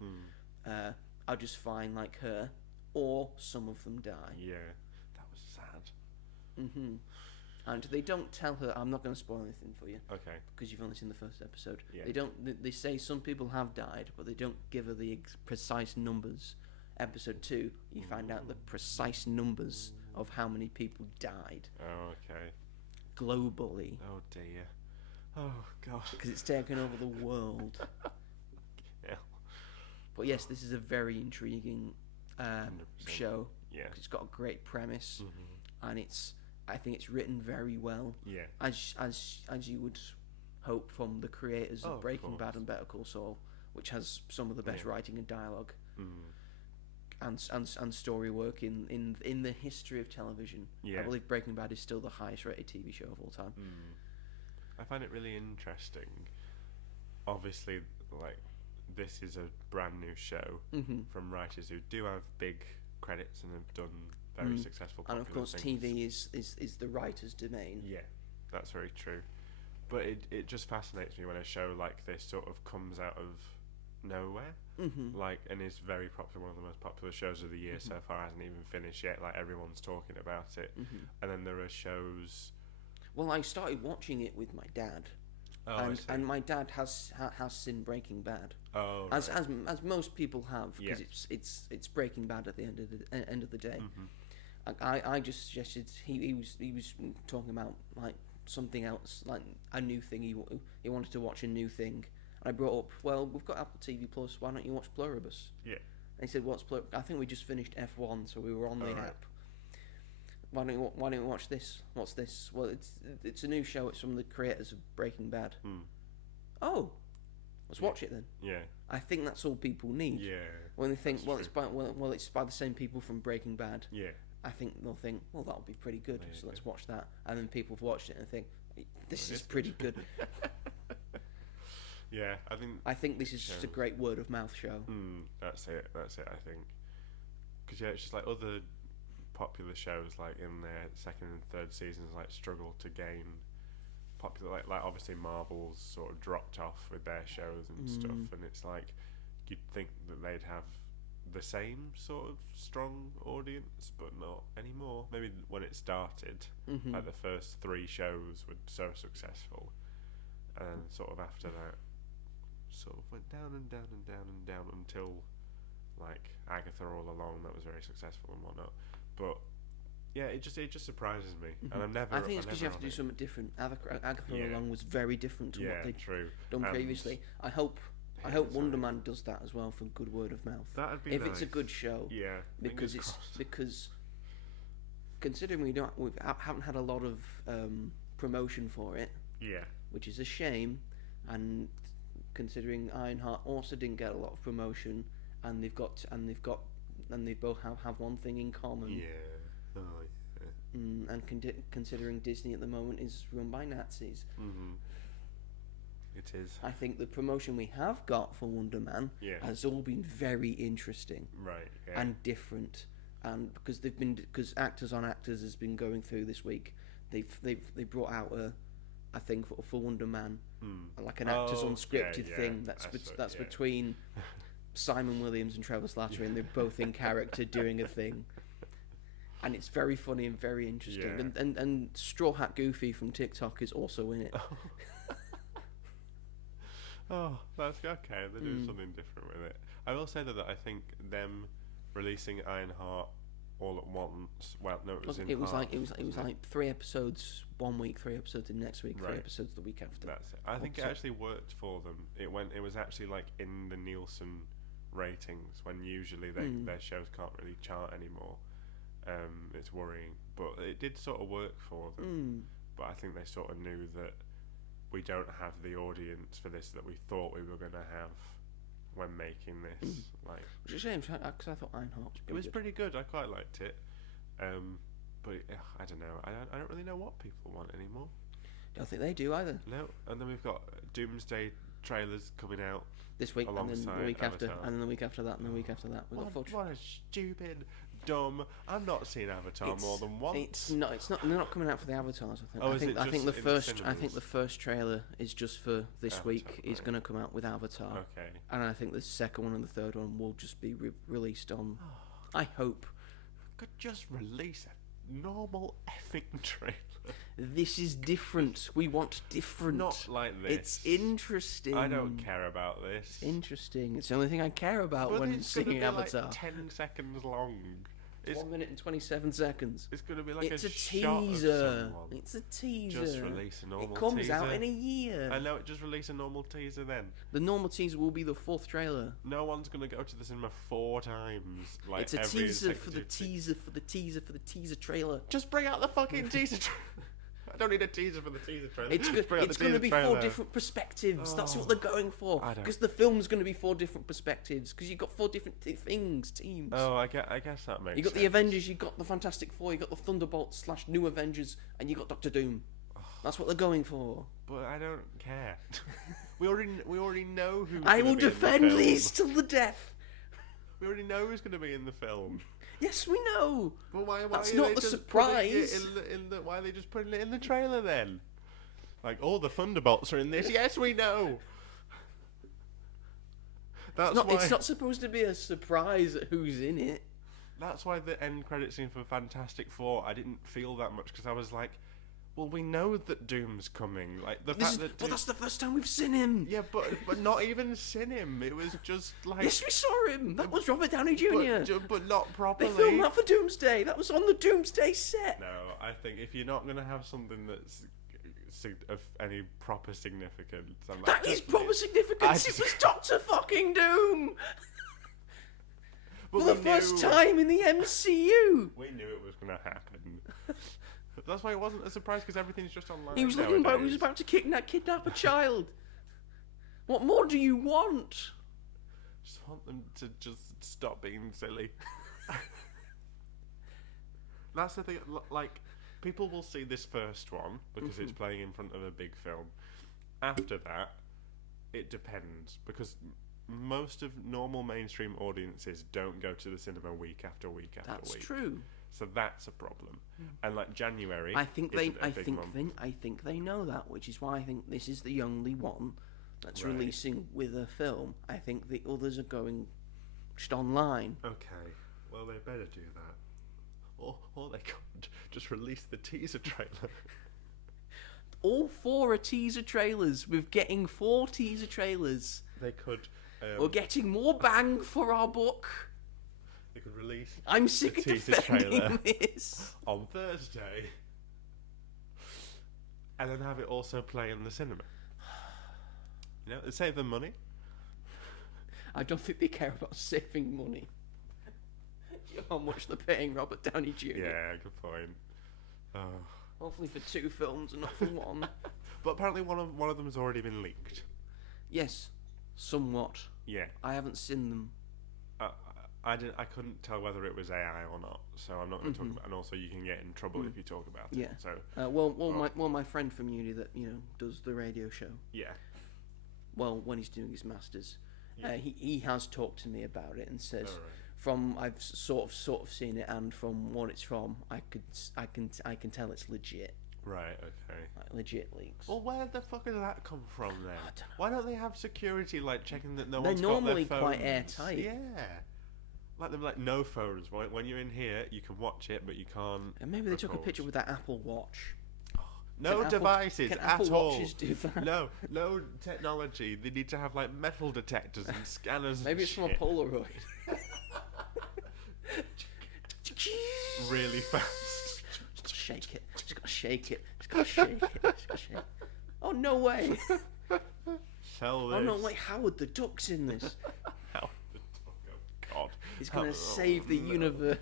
are just fine like her, or some of them die. Yeah, that was sad. Mm-hmm. And they don't tell her. I'm not going to spoil anything for you. Okay. Because you've only seen the first episode. Yeah. They don't. They say some people have died, but they don't give her the precise numbers. Episode 2, you find out the precise numbers of how many people died. Oh, okay. Globally. Oh dear. Oh god. Because it's taken over the world. Yeah. But yes, this is a very intriguing show. Yeah. It's got a great premise, and I think it's written very well. Yeah. As you would hope from the creators of Breaking Bad and Better Call Saul, which has some of the best writing and dialogue, and story work in the history of television. Yeah. I believe Breaking Bad is still the highest rated TV show of all time. I find it really interesting. Obviously, like, this is a brand new show from writers who do have big credits and have done very successful, popular and of course things. TV is the writer's domain. Yeah, that's very true. But it just fascinates me when a show like this sort of comes out of nowhere, like, and is very popular, one of the most popular shows of the year so far, hasn't even finished yet, like everyone's talking about it. And then there are shows. Well, I started watching it with my dad. And my dad has seen Breaking Bad. Oh, as right. as most people have, because Yeah. it's Breaking Bad at the end of the day. I just suggested he was talking about like something else, like a new thing. He wanted to watch a new thing. I brought up, well, we've got Apple TV Plus. Why don't you watch Pluribus? Yeah. And he said, "What's Pluribus?" I think we just finished F1, so we were on the right. app. Why don't you watch this? What's this? Well, it's a new show. It's from the creators of Breaking Bad. Oh, let's watch it then. Yeah. I think that's all people need. Yeah. When they think, that's well, true. it's by the same people from Breaking Bad. Yeah. I think they'll think, well, that'll be pretty good. There you So let's go. watch that. And then people have watched it and think, this is is pretty good. Yeah, I think this is just a great word of mouth show. That's it, I think. Because, yeah, it's just like other popular shows, like in their second and third seasons, like struggle to gain popular, like obviously Marvel's sort of dropped off with their shows and stuff, and it's like you'd think that they'd have the same sort of strong audience, but not anymore. Maybe when it started, like the first 3 shows were so successful, and sort of after that sort of went down and down and down and down until like Agatha All Along, that was very successful and whatnot. But yeah, it just surprises me, and I'm never. I think it's because you have on to do it. something different. Agatha Yeah. All Along was very different to what they'd true. done And previously. I hope Wonder Man does that as well for good word of mouth. That'd be if nice. it's a good show. Yeah, because fingers crossed. because considering we haven't had a lot of promotion for it, Yeah. which is a shame, and considering Ironheart also didn't get a lot of promotion, and they both have one thing in common. Yeah. Oh yeah. And considering Disney at the moment is run by Nazis, It is. I think the promotion we have got for Wonder Man has all been very interesting Right. Yeah. and different, and because Actors on Actors has been going through this week, they brought out a thing for Wonder Man, like an actors unscripted thing that's between Simon Williams and Trevor Slattery, and they're both in character doing a thing. And it's very funny and very interesting. Yeah. And Straw Hat Goofy from TikTok is also in it. Oh, that's okay. They're doing something different with it. I will say that I think them releasing Ironheart all at once. Well, no, it was in. It was half, like 3 episodes 1 week, 3 episodes the next week, 3 episodes the week after. That's it. I think it actually worked for them. It was actually like in the Nielsen ratings, when usually their shows can't really chart anymore. It's worrying, but it did sort of work for them. But I think they sort of knew that we don't have the audience for this that we thought we were going to have when making this. Like, which is a shame, because I thought Ironheart was pretty good. I quite liked it. But I don't know. I don't really know what people want anymore. Don't think they do either. No. And then we've got Doomsday trailers coming out this week, and then alongside the week after, Avatar. and then the week after that, and the week after that. We've got 4 What a stupid, dumb. I've not seen Avatar more than once. It's not. It's not. They're not coming out for the avatars. I think. Oh, I is think. it I think just the in first. I cinemas? think the first trailer is just for this Avatar, week. Is right. going to come out with Avatar, Okay. and I think the second one and the third one will just be released on. I hope. Could just release a normal effing trailer. This is different. We want different. Not like this. It's interesting. I don't care about this. Interesting. It's the only thing I care about But when it's gonna seeing be Avatar. like 10 seconds long. It's 1 minute and 27 seconds. It's going to be like It's a shot of teaser. someone. It's a teaser. Just release a normal It comes teaser. out in a year. I know, just release a normal teaser then. The normal teaser will be the 4th trailer. No one's going to go to the cinema 4 times. Like It's a every teaser for the executive teaser for the teaser for the teaser trailer. Just bring out the fucking teaser trailer. I don't need a teaser for the teaser trailer. It's Just bring out it's the going to teaser be trailer. 4 different perspectives. That's what Oh, they're going for. I don't- Because the film's going to be 4 different perspectives. Because you've got 4 different teams. Oh, I guess that makes You got sense. the Avengers, you got the Fantastic Four, you got the Thunderbolts / New Avengers, and you got Doctor Doom. That's what they're going for. But I don't care. we already know who's I gonna will be in the defend film. these till the death. We already know who's going to be in the film. Yes, we know. But why That's are not they the just putting it surprise. why are they just putting it in the trailer then? Like, all the Thunderbolts are in this. Yes, we know. That's why. It's not supposed to be a surprise at who's in it. That's why the end credit scene for Fantastic Four, I didn't feel that much because I was like, well, we know that Doom's coming. Like Well, that's the first time we've seen him. yeah, but not even seen him. It was just like Yes, we saw him. That was Robert Downey Jr. but not They properly. filmed that for Doomsday. That was on the Doomsday set. No, I think if you're not gonna have something that's of any proper significance, I'm like, That is proper significance. It was Doctor fucking Doom. But For the we first knew- time in the MCU. We knew it was gonna happen. That's why it wasn't a surprise because everything's just online. He was about to kidnap a child. What more do you want? Just want them to just stop being silly. That's the thing. Like, people will see this first one because it's playing in front of a big film. After that, it depends because most of normal mainstream audiences don't go to the cinema week after week after That's week. true. So that's a problem. And like January, I think is a big month. I think they know that, which is why I think this is the only one that's Right. releasing with a film. I think the others are going just online. Okay, well they better do that, or they could just release the teaser trailer. All 4 are teaser trailers. We're getting 4 teaser trailers. They could. We're getting more bang for our buck. They could release I'm sick the of teaser defending trailer this. on Thursday, and then have it also play in the cinema. You know, save them money. I don't think they care about saving money. You know how much they're paying Robert Downey Jr. Yeah, good point. Oh. Hopefully for 2 films and not for 1. But apparently one of them has already been leaked. Yes, somewhat. Yeah. I haven't seen them. I couldn't tell whether it was AI or not, so I'm not going to talk about. And also, you can get in trouble if you talk about Yeah. it. So My friend from uni that does the radio show. yeah, Well, when he's doing his masters, Yeah. he has talked to me about it and says, Alright. from I've sort of seen it and from what it's from, I can tell it's legit, right, okay. like legit leaks. Well, where the fuck did that come from then? I don't know. Why don't they have security like checking that no They're one's normally got their quite phones? airtight. Yeah, like they're like no phones. When you're in here, you can watch it, but you can't. And maybe they took a record. picture with that Apple Watch. No Can devices Can at Apple all. Watches do that? No technology. They need to have like metal detectors and scanners. Maybe and it's from a shit. Polaroid. Really fast. Just shake it. Just gotta shake it. Just gotta shake it. Just gotta shake it. Oh no way! Sell this. Oh no, like Howard the Duck's in this. How? Oh God. He's gonna Oh, save the no. universe.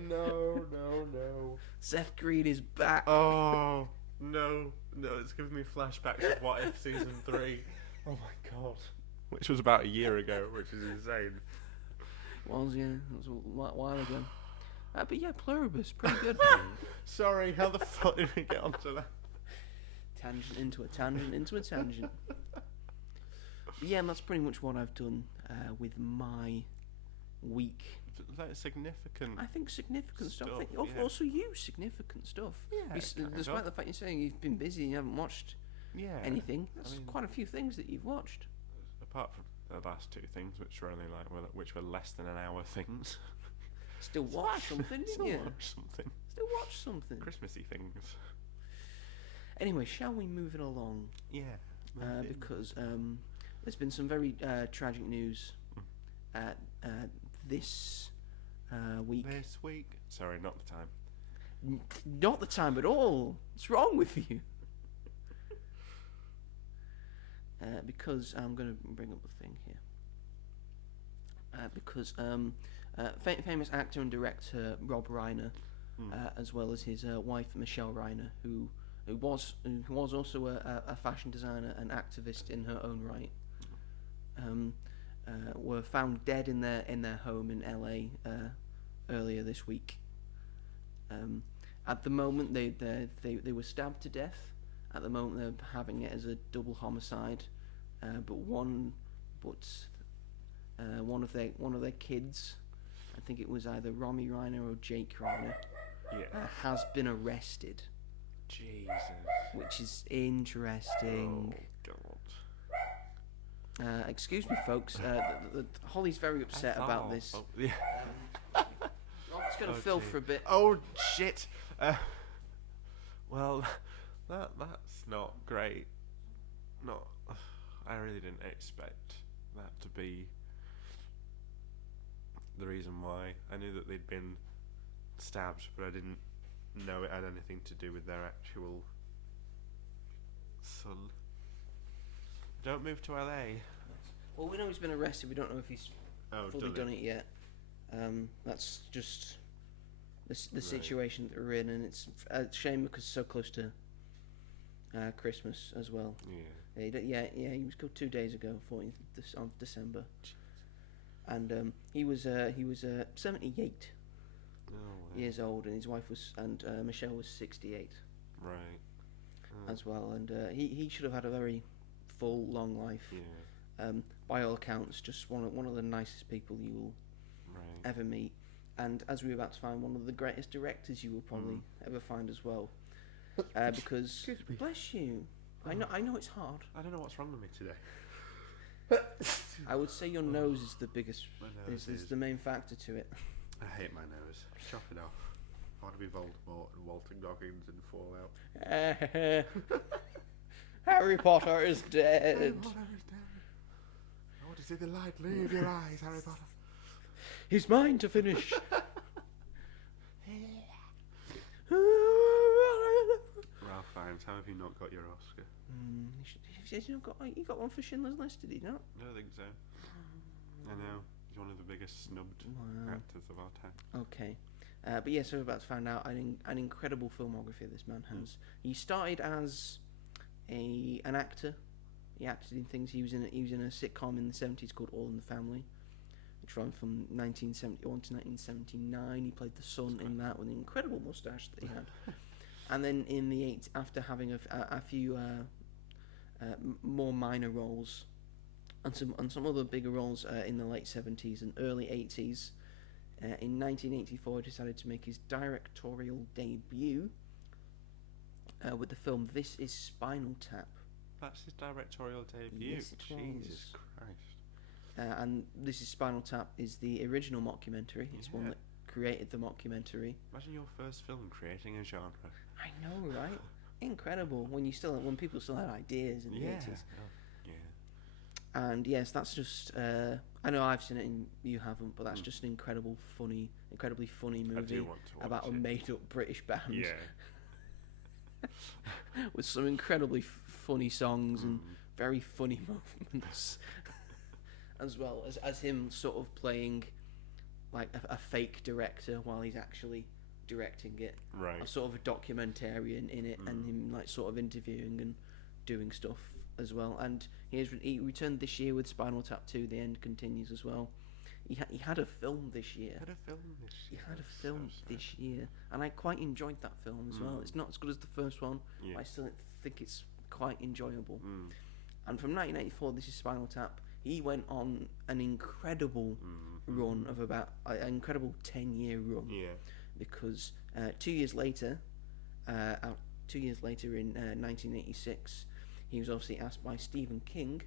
No. Seth Green is back. Oh no, it's giving me flashbacks of What If season 3. Oh my God. Which was about a year ago, which is insane. Was yeah, it was a while ago. But yeah, Pluribus, pretty good. Sorry, how the fuck did we get onto that? Tangent into a tangent into a tangent. Yeah, and that's pretty much what I've done with my week. Like significant. I think significant stuff. I think Stuff, yeah. also you significant stuff. Yeah, Despite the fact you're saying you've been busy and you haven't watched anything, that's quite a few things that you've watched. Apart from the last two things, which were only which were less than an hour things. Still watch something, didn't you? Still watch something. Christmassy things. Anyway, shall we move it along? Yeah. Because there's been some very tragic news this week. This week. Sorry, not the time. Not the time at all. What's wrong with you? Because I'm going to bring up the thing here. Because famous actor and director Rob Reiner, as well as his wife Michelle Reiner, who was also a fashion designer and activist in her own right, were found dead in their home in LA earlier this week. At the moment, they were stabbed to death. At the moment, they're having it as a double homicide. But one of their kids, I think it was either Romy Reiner or Jake Reiner, has been arrested. Jesus. Which is interesting. Oh, God. Excuse me, folks. Holly's very upset about this. Oh, yeah. Rob's going to fill for a bit. Oh, shit. Well, that's not great. I really didn't expect that to be the reason why. I knew that they'd been stabbed, but I didn't know it had anything to do with their actual son. Don't move to LA. Well, we know he's been arrested. We don't know if he's fully done it yet. That's just the situation that we're in, and it's a shame because it's so close to Christmas as well. Yeah. He was killed 2 days ago, 14th of December, and he was 78 years old, and his wife Michelle was 68. Right. As well, and he should have had a very full, long life. Yeah. By all accounts, just one of the nicest people you will ever meet, and as we're about to find, one of the greatest directors you will probably ever find as well. Because bless you, I know it's hard. I don't know what's wrong with me today. I would say your nose is the biggest. Is the main factor to it. I hate my nose. Chop it off. I want to be Voldemort and Walter Goggins in Fallout. Harry Potter is dead. Harry Potter is dead. I want to see the light leave your eyes, Harry Potter. He's mine to finish. Ralph Fiennes, how have you not got your Oscar? He got one for Schindler's List, did he not? I don't think so. I know. He's one of the biggest snubbed actors of our time. Okay. But yes, we're about to find out an incredible filmography this man has. He started as an actor. He acted in things. He was in a sitcom in the 70s called All in the Family, which ran from 1971 to 1979. He played the son in that with an incredible mustache that he had. And then in the 80s, after having a few more minor roles and some other bigger roles in the late 70s and early 80s, in 1984 he decided to make his directorial debut with the film This Is Spinal Tap. That's his directorial debut? Yes, it Jesus was. Christ. And This Is Spinal Tap is the original mockumentary. It's one that created the mockumentary. Imagine your first film creating a genre. I know, right? Incredible. When people still had ideas in the 80s. Oh, yeah. And yes, that's just. I know I've seen it and you haven't, but that's just an incredibly funny movie I do want to watch about a made-up British band. Yeah. With some incredibly funny songs and very funny moments, as well as him sort of playing like a fake director while he's actually directing it. Right. A sort of a documentarian in it, and him like sort of interviewing and doing stuff as well. And he returned this year with Spinal Tap 2. The End Continues as well. He had a film this year. This year, and I quite enjoyed that film as well. It's not as good as the first one, but I still think it's quite enjoyable. And from 1984, This Is Spinal Tap, he went on an incredible run of about an incredible 10-year run. Yeah. Because 2 years later, in 1986, he was obviously asked by Stephen King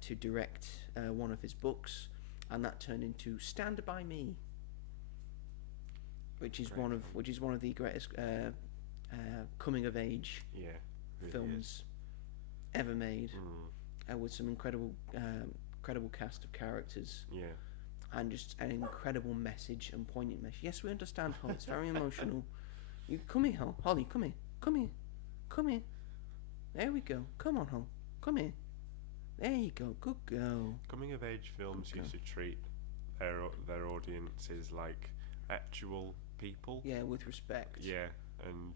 to direct one of his books, and that turned into Stand By Me, which is one of the greatest coming of age films ever made, with some incredible cast of characters. Yeah. And just an incredible message and poignant message. Yes, we understand, Holly. It's very emotional. You come here, Holly. Come here. There we go. Come on, Holly. Come here. There you go. Good girl. Coming of age films used to treat their audiences like actual people. Yeah, with respect. Yeah, and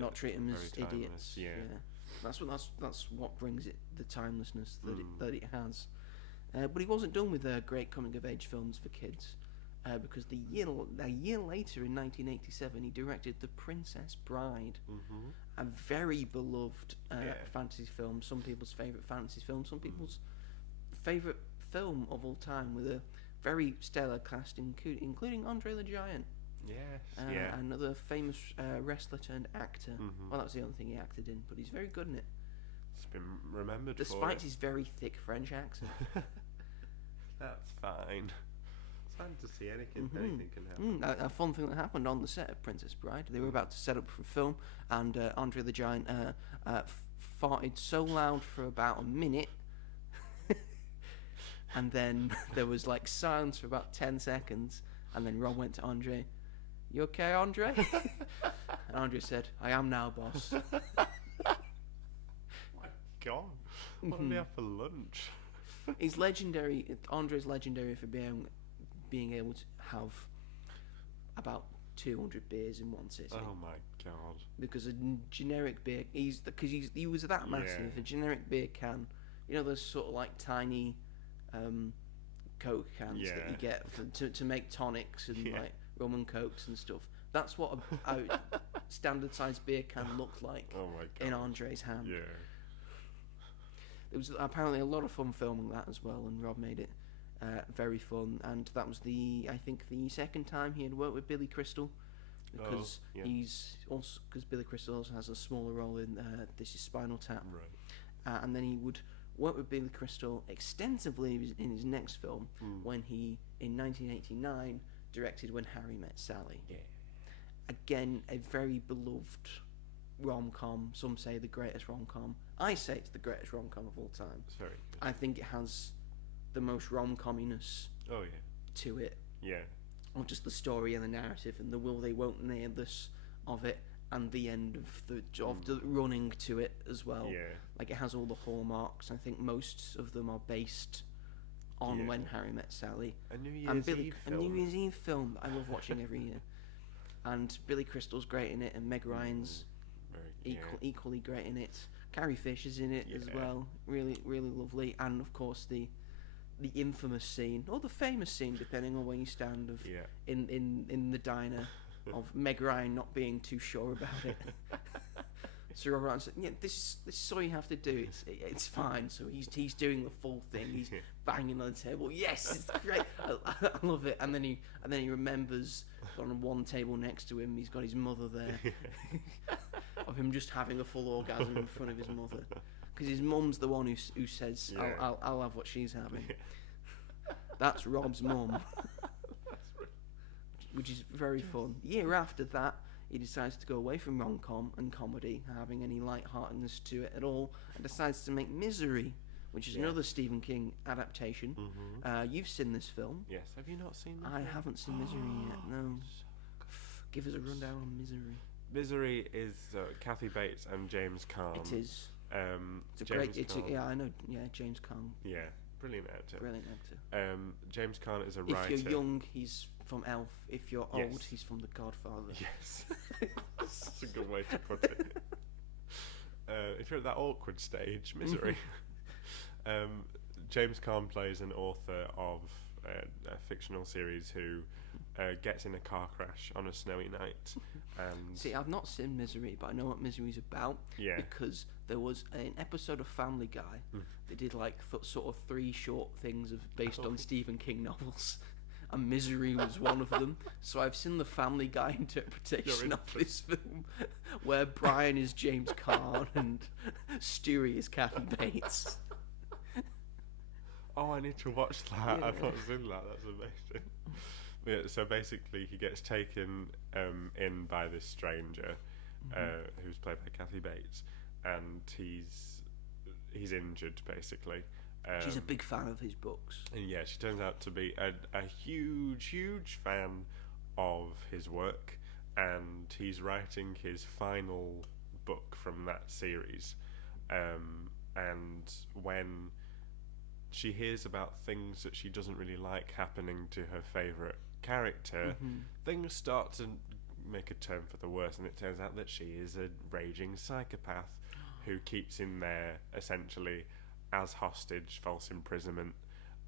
not treat them as very idiots. timeless, yeah. That's what brings it the timelessness that it has. But he wasn't done with great coming of age films for kids, because a year later in 1987 he directed The Princess Bride, a very beloved fantasy film, some people's favourite fantasy film, some people's favourite film of all time, with a very stellar cast including Andre the Giant. Yes, Another famous wrestler turned actor. Well, that was the only thing he acted in, but he's very good in it. It's been remembered despite his very thick French accent. That's fine. It's fantasy. Anything can happen. A fun thing that happened on the set of Princess Bride. They were about to set up for film, and Andre the Giant farted so loud for about a minute, and then there was like silence for about 10 seconds, and then Rob went to Andre, "You okay, Andre?" And Andre said, "I am now, boss." God, what did he have for lunch? He's legendary. Andre's legendary for being able to have about 200 beers in one sitting. Oh my God! Because a generic beer, he was that massive. A generic beer can, those sort of like tiny Coke cans that you get to make tonics and like rum and cokes and stuff. That's what a standard sized beer can looked like in Andre's hand. Yeah. There was apparently a lot of fun filming that as well, and Rob made it very fun. And that was the second time he had worked with Billy Crystal, because because Billy Crystal also has a smaller role in This Is Spinal Tap. Right. And then he would work with Billy Crystal extensively in his next film, when he, in 1989, directed When Harry Met Sally. Yeah. Again, a very beloved rom-com. Some say the greatest rom-com. I say it's the greatest rom-com of all time. It's very good. I think it has the most rom-comminess to it. Yeah. Of just the story and the narrative and the will they won't they this of it, and the end of the running to it as well. Yeah. Like, it has all the hallmarks. I think most of them are based on When Harry Met Sally. A New Year's Eve film. A New Year's Eve film that I love watching every year. And Billy Crystal's great in it, and Meg Ryan's equally great in it. Carrie Fisher's in it as well. Really, really lovely. And of course the infamous scene, or the famous scene, depending on where you stand, of in the diner, of Meg Ryan not being too sure about it. So Rob Reiner said, this is all you have to do. It's fine. So he's doing the full thing. He's banging on the table. Yes, it's great. I love it. And then he remembers, on one table next to him, he's got his mother there, of him just having a full orgasm in front of his mother, because his mum's the one who says, I'll have what she's having. That's Rob's mum. Which is very fun. The year after that, he decides to go away from rom-com and comedy, having any lightheartedness to it at all, and decides to make Misery, which is another Stephen King adaptation. You've seen this film. Yes. Have you not seen this? I haven't seen Misery yet, no. Give us a rundown on Misery. Misery is Kathy Bates and James Caan. It is. It's Caan. Yeah, I know. Yeah, James Caan. Yeah, brilliant actor. Brilliant actor. James Caan is a writer. If you're young, he's from Elf. If you're old, Yes. he's from The Godfather. Yes. That's a good way to put it. If you're at that awkward stage, Misery. James Caan plays an author of a fictional series who gets in a car crash on a snowy night, and See, I've not seen Misery, but I know what Misery's about. Yeah. Because there was an episode of Family Guy that did like sort of 3 short things based on Stephen King novels, and Misery was one of them. So I've seen the Family Guy interpretation of this film, where Brian is James Caan and Stewie is Kathy Bates. Oh, I need to watch that. Yeah. I've not seen that. That's amazing. Yeah, so basically, he gets taken in by this stranger, who's played by Kathy Bates, and he's injured basically. She's a big fan of his books. And yeah, she turns out to be a huge fan of his work, and he's writing his final book from that series. And when she hears about things that she doesn't really like happening to her favourite character, things start to make a turn for the worse, and it turns out that she is a raging psychopath who keeps in there essentially as hostage, false imprisonment,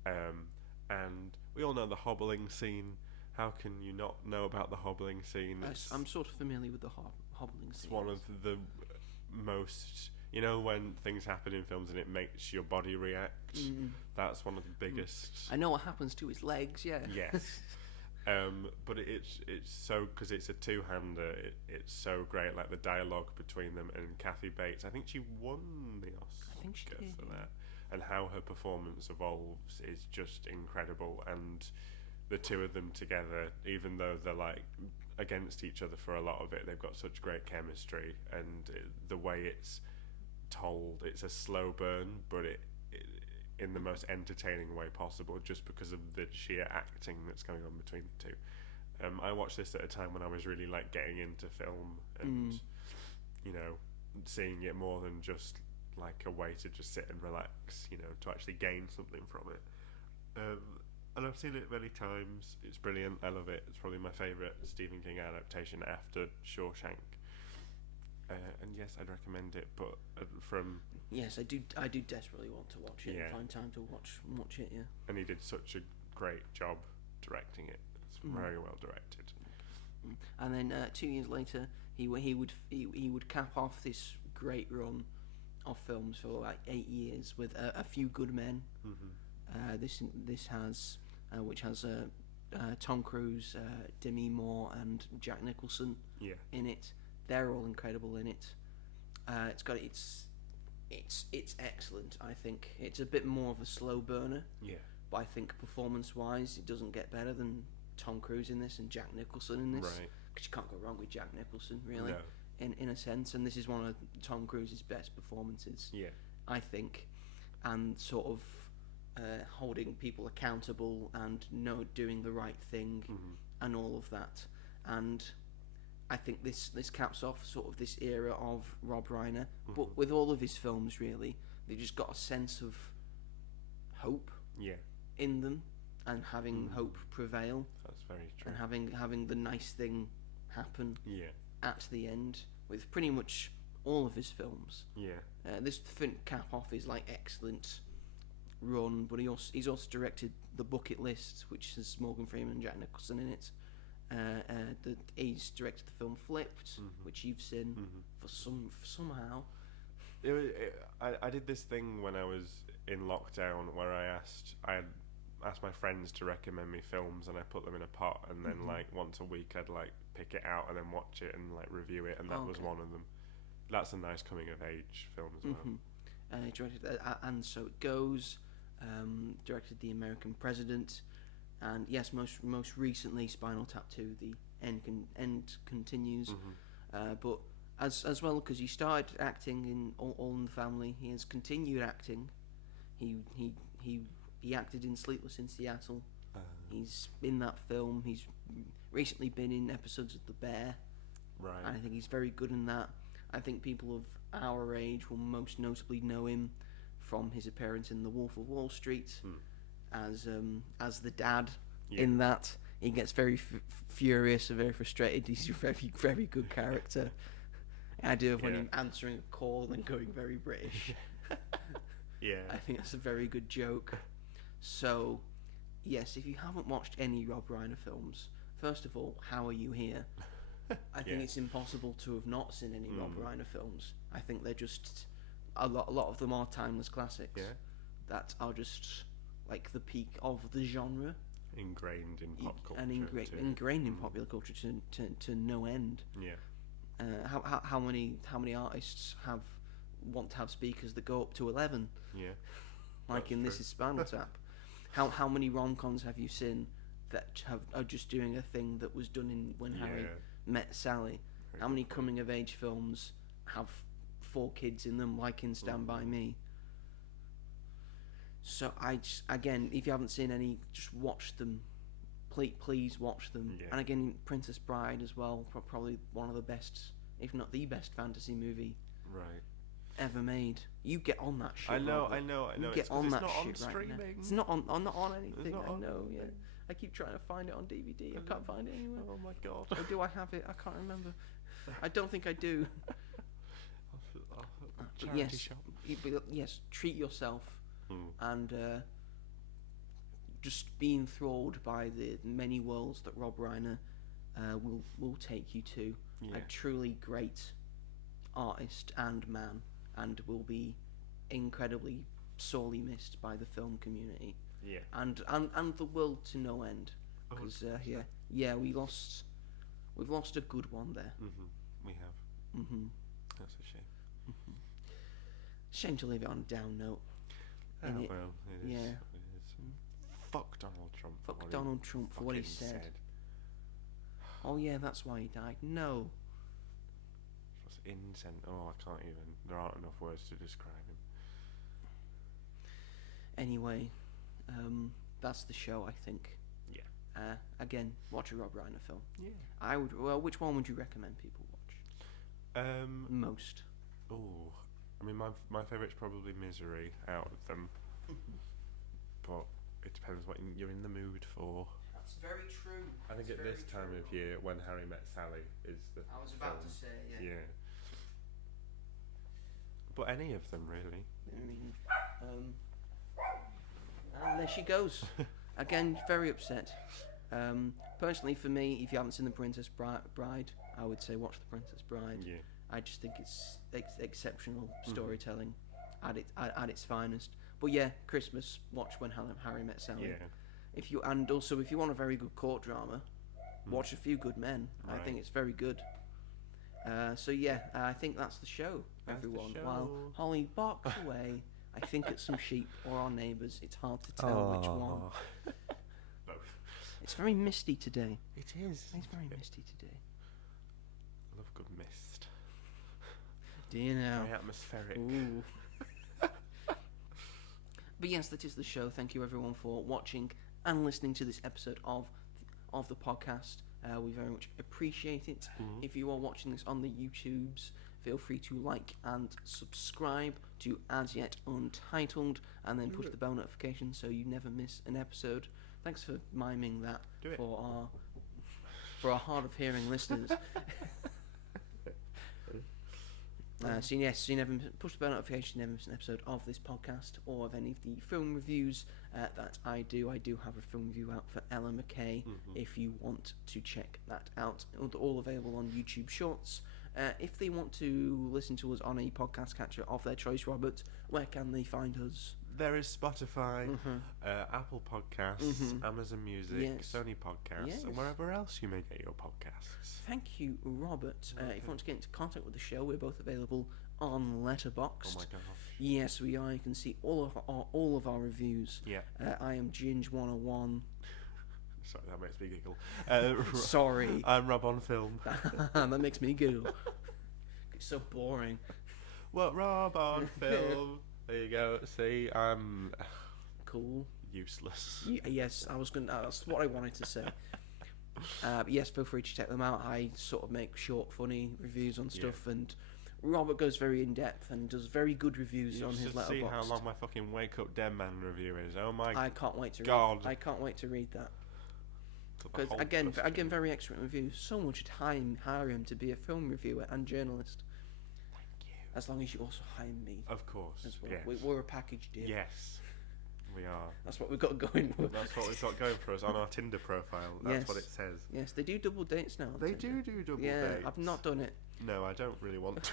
and we all know the hobbling scene. How can you not know about the hobbling scene? I'm sort of familiar with the hobbling scene. It's one of the most, when things happen in films and it makes your body react. That's one of the biggest. I know what happens to his legs. Yeah. Yes. But it's so, because it's a two-hander, it's so great, like the dialogue between them, and Kathy Bates, I think she won the Oscar I think she did, for that, and how her performance evolves is just incredible. And the two of them together, even though they're like against each other for a lot of it, they've got such great chemistry, and the way it's told, it's a slow burn, but it in the most entertaining way possible, just because of the sheer acting that's going on between the two. I watched this at a time when I was really like getting into film, and seeing it more than just like a way to just sit and relax, to actually gain something from it. And I've seen it many times. It's brilliant. I love it. It's probably my favourite Stephen King adaptation after Shawshank. And yes, I'd recommend it, but Yes, I do desperately want to watch it. Yeah. And find time to watch it. Yeah. And he did such a great job directing it. It's very well directed. And then 2 years later, he would cap off this great run of films for like 8 years with A Few Good Men. This has which has Tom Cruise, Demi Moore, and Jack Nicholson in it. They're all incredible in it. It's excellent. I think it's a bit more of a slow burner. Yeah. But I think performance-wise, it doesn't get better than Tom Cruise in this and Jack Nicholson in this. Right. Because you can't go wrong with Jack Nicholson, really. No. In a sense, and this is one of Tom Cruise's best performances. Yeah. I think, and sort of holding people accountable and doing the right thing and all of that. And I think this caps off sort of this era of Rob Reiner, but with all of his films, really, they've just got a sense of hope in them, and having hope prevail. That's very true. And having the nice thing happen at the end with pretty much all of his films. This cap off is like excellent run, but he's also directed The Bucket List, which has Morgan Freeman and Jack Nicholson in it. He's directed the film Flipped, which you've seen somehow. I did this thing when I was in lockdown where I asked my friends to recommend me films, and I put them in a pot, and then like once a week I'd like pick it out and then watch it and like review it, and that was one of them. That's a nice coming of age film as well. He directed And So It Goes, directed The American President, and yes, most recently Spinal Tap 2, The End Continues. But as well, because he started acting in All in the Family, he has continued acting. He acted in Sleepless in Seattle. He's in that film. He's recently been in episodes of The Bear. Right. And I think he's very good in that. I think people of our age will most notably know him from his appearance in The Wolf of Wall Street as the dad in that. He gets very furious and very frustrated. He's a very, very good character. The idea of when him answering a call and going very British. I think that's a very good joke. So, yes, if you haven't watched any Rob Reiner films, first of all, how are you here? I think it's impossible to have not seen any Rob Reiner films. I think they're just a lot of them are timeless classics. Yeah. That are just like the peak of the genre. Ingrained in pop culture. And ingrained in popular culture to no end. Yeah. How many artists want to have speakers that go up to 11? Yeah. Like in This Is Spinal Tap. How many rom-coms have you seen that are just doing a thing that was done in When Harry Met Sally? How many coming-of-age films have 4 kids in them, like in Stand By Me? So again, if you haven't seen any, just watch them. Please watch them. Yeah. And again, Princess Bride as well, probably one of the best, if not the best, fantasy movie ever made. You get on that shit. I know. You get on that shit not on right now. streaming. It's not on anything. It's not on I know. anything. Yeah. I keep trying to find it on DVD. I can't find it anywhere. Oh my god. Or do I have it? I can't remember. I don't think I do. Charity shop. Yes. Treat yourself. And just be enthralled by the many worlds that Rob Reiner will take you to. Yeah. A truly great artist and man, and will be incredibly sorely missed by the film community. Yeah. And the world to no end. Because we've lost a good one there. We have. That's a shame. Shame to leave it on a down note. Oh, well, it is. Yeah. It is. Fuck Donald Trump. Fuck Donald Trump for what he said. Oh yeah, that's why he died. No. What's incense? Oh, I can't even. There aren't enough words to describe him. Anyway, that's the show, I think. Yeah. Again, watch a Rob Reiner film. Yeah. I would. Well, which one would you recommend people watch? Most. Oh, I mean, my favourite's probably Misery out of them. But it depends what you're in the mood for. That's very true. I think at this time of year, When Harry Met Sally is the. I was about to say, yeah. Yeah. But any of them, really. I mean, and there she goes. Again, very upset. Personally, for me, if you haven't seen The Princess Bride, I would say watch The Princess Bride. Yeah. I just think it's exceptional storytelling at its finest. But yeah, Christmas, watch When Harry Met Sally. Yeah. If you want a very good court drama, watch A Few Good Men. Right. I think it's very good. So yeah, I think that's the show, everyone. While Holly barks away, I think at some sheep or our neighbours. It's hard to tell which one. Both. It's very misty today. It is. It's very misty today. I love good mist. Do you know? Very atmospheric. Ooh. But yes, that is the show. Thank you everyone for watching and listening to this episode of the podcast. We very much appreciate it. If you are watching this on the YouTubes, feel free to like and subscribe to As Yet Untitled, and then push the bell notification so you never miss an episode. Thanks for miming that for our hard of hearing listeners. So you never push the bell notification, never miss an episode of this podcast or of any of the film reviews that I do. I do have a film review out for Ella McKay. If you want to check that out, all available on YouTube Shorts. If they want to listen to us on a podcast catcher of their choice, Robert, where can they find us? There is Spotify, Apple Podcasts, Amazon Music, Sony Podcasts, and wherever else you may get your podcasts. Thank you, Robert. If you want to get into contact with the show, we're both available on Letterboxd. Oh my gosh. Yes, we are. You can see all of our reviews. Yeah. I am Ginge101. Sorry, that makes me giggle. Sorry. I'm Rob on Film. That makes me giggle. It's so boring. What, Rob on Film? There you go. See, I'm cool. Useless. Yes, that's what I wanted to say. But yes, feel free to check them out. I sort of make short, funny reviews on stuff, and Robert goes very in depth and does very good reviews on his Letterboxd. See how long my fucking Wake Up Dead Man review is. Oh my God! I can't wait to read that. Because again, very excellent reviews. Someone should hire him to be a film reviewer and journalist. Thank you. As long as you also hire me. Of course. As well. Yes. We're a package deal. Yes. We are. That's what we've got going. That's what we've got going for us on our Tinder profile. That's what it says. Yes, they do double dates now. They do double dates. Yeah, I've not done it. No, I don't really want to.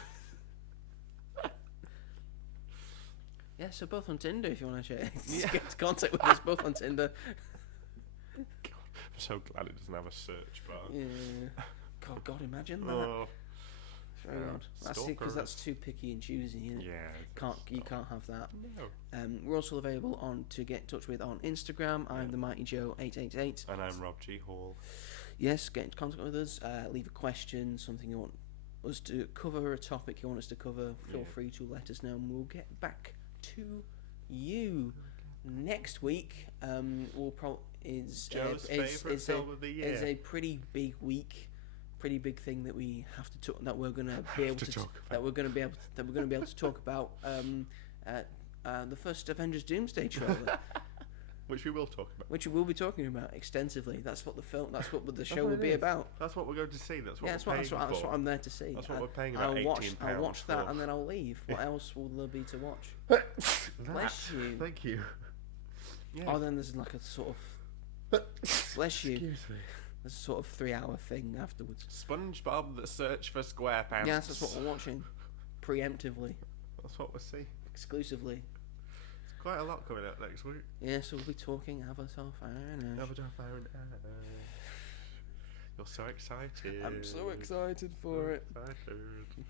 Yeah, so both on Tinder if you want to get into contact with us, both on Tinder. I'm so glad it doesn't have a search bar. Yeah. God, imagine that. Oh. Very odd. That's because that's too picky and choosy. Isn't it? Yeah. You can't have that. No. We're also available to get in touch with on Instagram. I'm the Mighty Joe 888. And I'm Rob G Hall. Yes, get in contact with us. Leave a question, something you want us to cover, a topic you want us to cover. Feel free to let us know, and we'll get back to you next week. Is Joe's favourite film of the year. Is a pretty big week. Pretty big thing that we have to that we're going to be able to talk about. That we're going to be able to talk about the first Avengers Doomsday trailer, which we will talk about. Which we will be talking about extensively. That's what the film. That's what the show will be about. That's what we're going to see. That's what that's what I'm there to see. That's what we're paying about £18 I'll watch that for. and then I'll leave. What else will there be to watch? Bless you. Thank you. Yeah. Oh, then there's like a sort of bless you. Excuse me. There's a sort of 3-hour thing afterwards. SpongeBob: The Search for SquarePants. Yes, that's what we're watching. Preemptively. That's what we're seeing. Exclusively. There's quite a lot coming out next week. Yeah, so we'll be talking Avatar Fire and Ash. Avatar Fire and Ash. You're so excited. I'm so excited for it. Excited.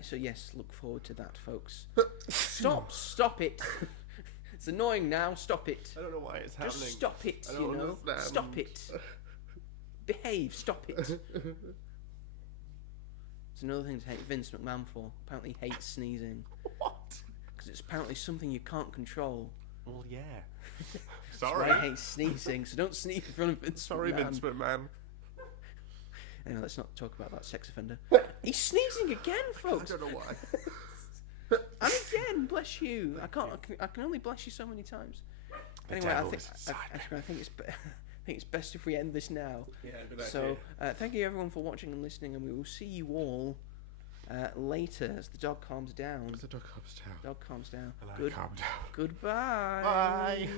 So yes, look forward to that, folks. Stop it. It's annoying now. Stop it. I don't know why it's happening. Just stop it. I don't understand. Stop it. Behave. Stop it. It's another thing to hate Vince McMahon for. Apparently, he hates sneezing. What? Because it's apparently something you can't control. Well, yeah. Sorry. That's why I hate sneezing. So don't sneeze in front of Vince. Sorry, McMahon. Vince McMahon. Anyway, let's not talk about that sex offender. He's sneezing again, folks. I don't know why. And again, bless you. I can only bless you so many times. Anyway, I think it's best if we end this now. Yeah, good idea. So, thank you everyone for watching and listening, and we will see you all later as the dog calms down. As the dog calms down. Dog calms down. And I calm down. Goodbye. Bye.